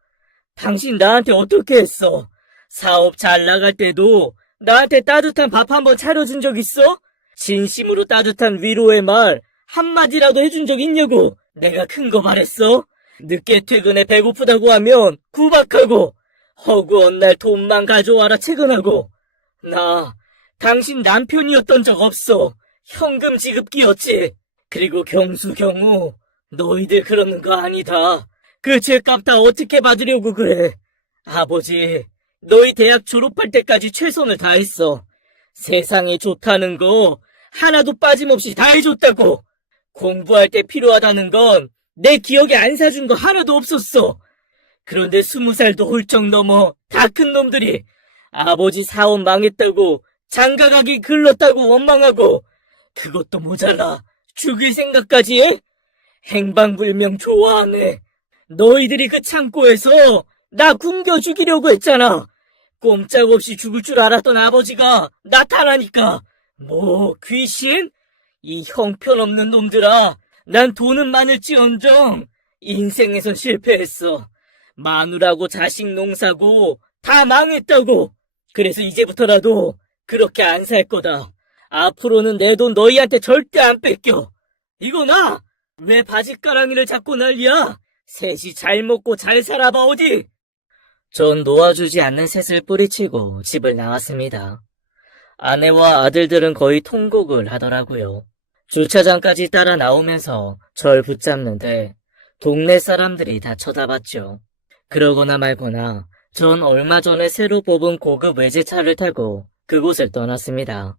당신 나한테 어떻게 했어? 사업 잘 나갈 때도 나한테 따뜻한 밥 한 번 차려준 적 있어? 진심으로 따뜻한 위로의 말 한마디라도 해준 적 있냐고? 내가 큰 거 말했어? 늦게 퇴근해 배고프다고 하면 구박하고 허구한 날 돈만 가져와라 퇴근하고. 나 당신 남편이었던 적 없어. 현금 지급기였지. 그리고 경수 경우 너희들 그러는 거 아니다. 그 죄값 다 어떻게 받으려고 그래. 아버지, 너희 대학 졸업할 때까지 최선을 다했어. 세상에 좋다는 거 하나도 빠짐없이 다 해줬다고. 공부할 때 필요하다는 건 내 기억에 안 사준 거 하나도 없었어. 그런데 20살도 훌쩍 넘어 다 큰 놈들이 아버지 사업 망했다고 장가가기 글렀다고 원망하고 그것도 모자라 죽일 생각까지 해? 행방불명 좋아하네. 너희들이 그 창고에서 나 굶겨 죽이려고 했잖아. 꼼짝없이 죽을 줄 알았던 아버지가 나타나니까 뭐 귀신? 이 형편없는 놈들아, 난 돈은 많을지언정 인생에선 실패했어. 마누라고 자식 농사고 다 망했다고. 그래서 이제부터라도 그렇게 안 살 거다. 앞으로는 내 돈 너희한테 절대 안 뺏겨. 이거 나! 왜 바짓가랑이를 잡고 난리야? 셋이 잘 먹고 잘 살아봐, 어디? 전 놓아주지 않는 셋을 뿌리치고 집을 나왔습니다. 아내와 아들들은 거의 통곡을 하더라고요. 주차장까지 따라 나오면서 절 붙잡는데 동네 사람들이 다 쳐다봤죠. 그러거나 말거나 전 얼마 전에 새로 뽑은 고급 외제차를 타고 그곳을 떠났습니다.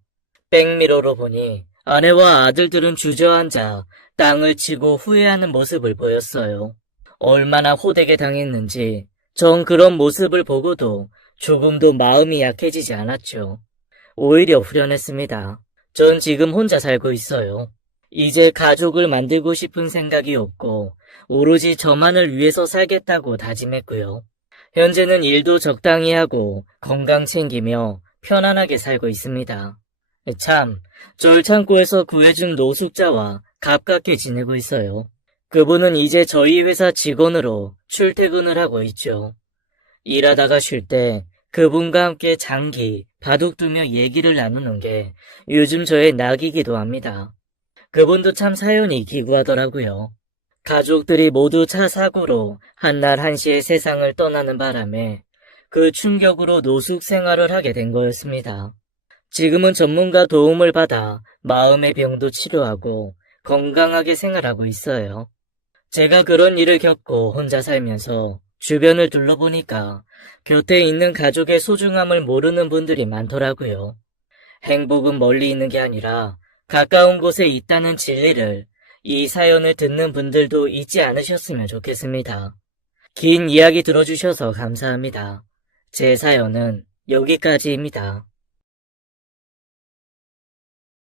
백미러로 보니 아내와 아들들은 주저앉아 땅을 치고 후회하는 모습을 보였어요. 얼마나 호되게 당했는지 전 그런 모습을 보고도 조금도 마음이 약해지지 않았죠. 오히려 후련했습니다. 전 지금 혼자 살고 있어요. 이제 가족을 만들고 싶은 생각이 없고 오로지 저만을 위해서 살겠다고 다짐했고요. 현재는 일도 적당히 하고 건강 챙기며 편안하게 살고 있습니다. 참, 절 창고에서 구해준 노숙자와 가깝게 지내고 있어요. 그분은 이제 저희 회사 직원으로 출퇴근을 하고 있죠. 일하다가 쉴 때 그분과 함께 장기, 바둑두며 얘기를 나누는 게 요즘 저의 낙이기도 합니다. 그분도 참 사연이 기구하더라고요. 가족들이 모두 차 사고로 한날 한시에 세상을 떠나는 바람에 그 충격으로 노숙 생활을 하게 된 거였습니다. 지금은 전문가 도움을 받아 마음의 병도 치료하고 건강하게 생활하고 있어요. 제가 그런 일을 겪고 혼자 살면서 주변을 둘러보니까 곁에 있는 가족의 소중함을 모르는 분들이 많더라고요. 행복은 멀리 있는 게 아니라 가까운 곳에 있다는 진리를 이 사연을 듣는 분들도 잊지 않으셨으면 좋겠습니다. 긴 이야기 들어주셔서 감사합니다. 제 사연은 여기까지입니다.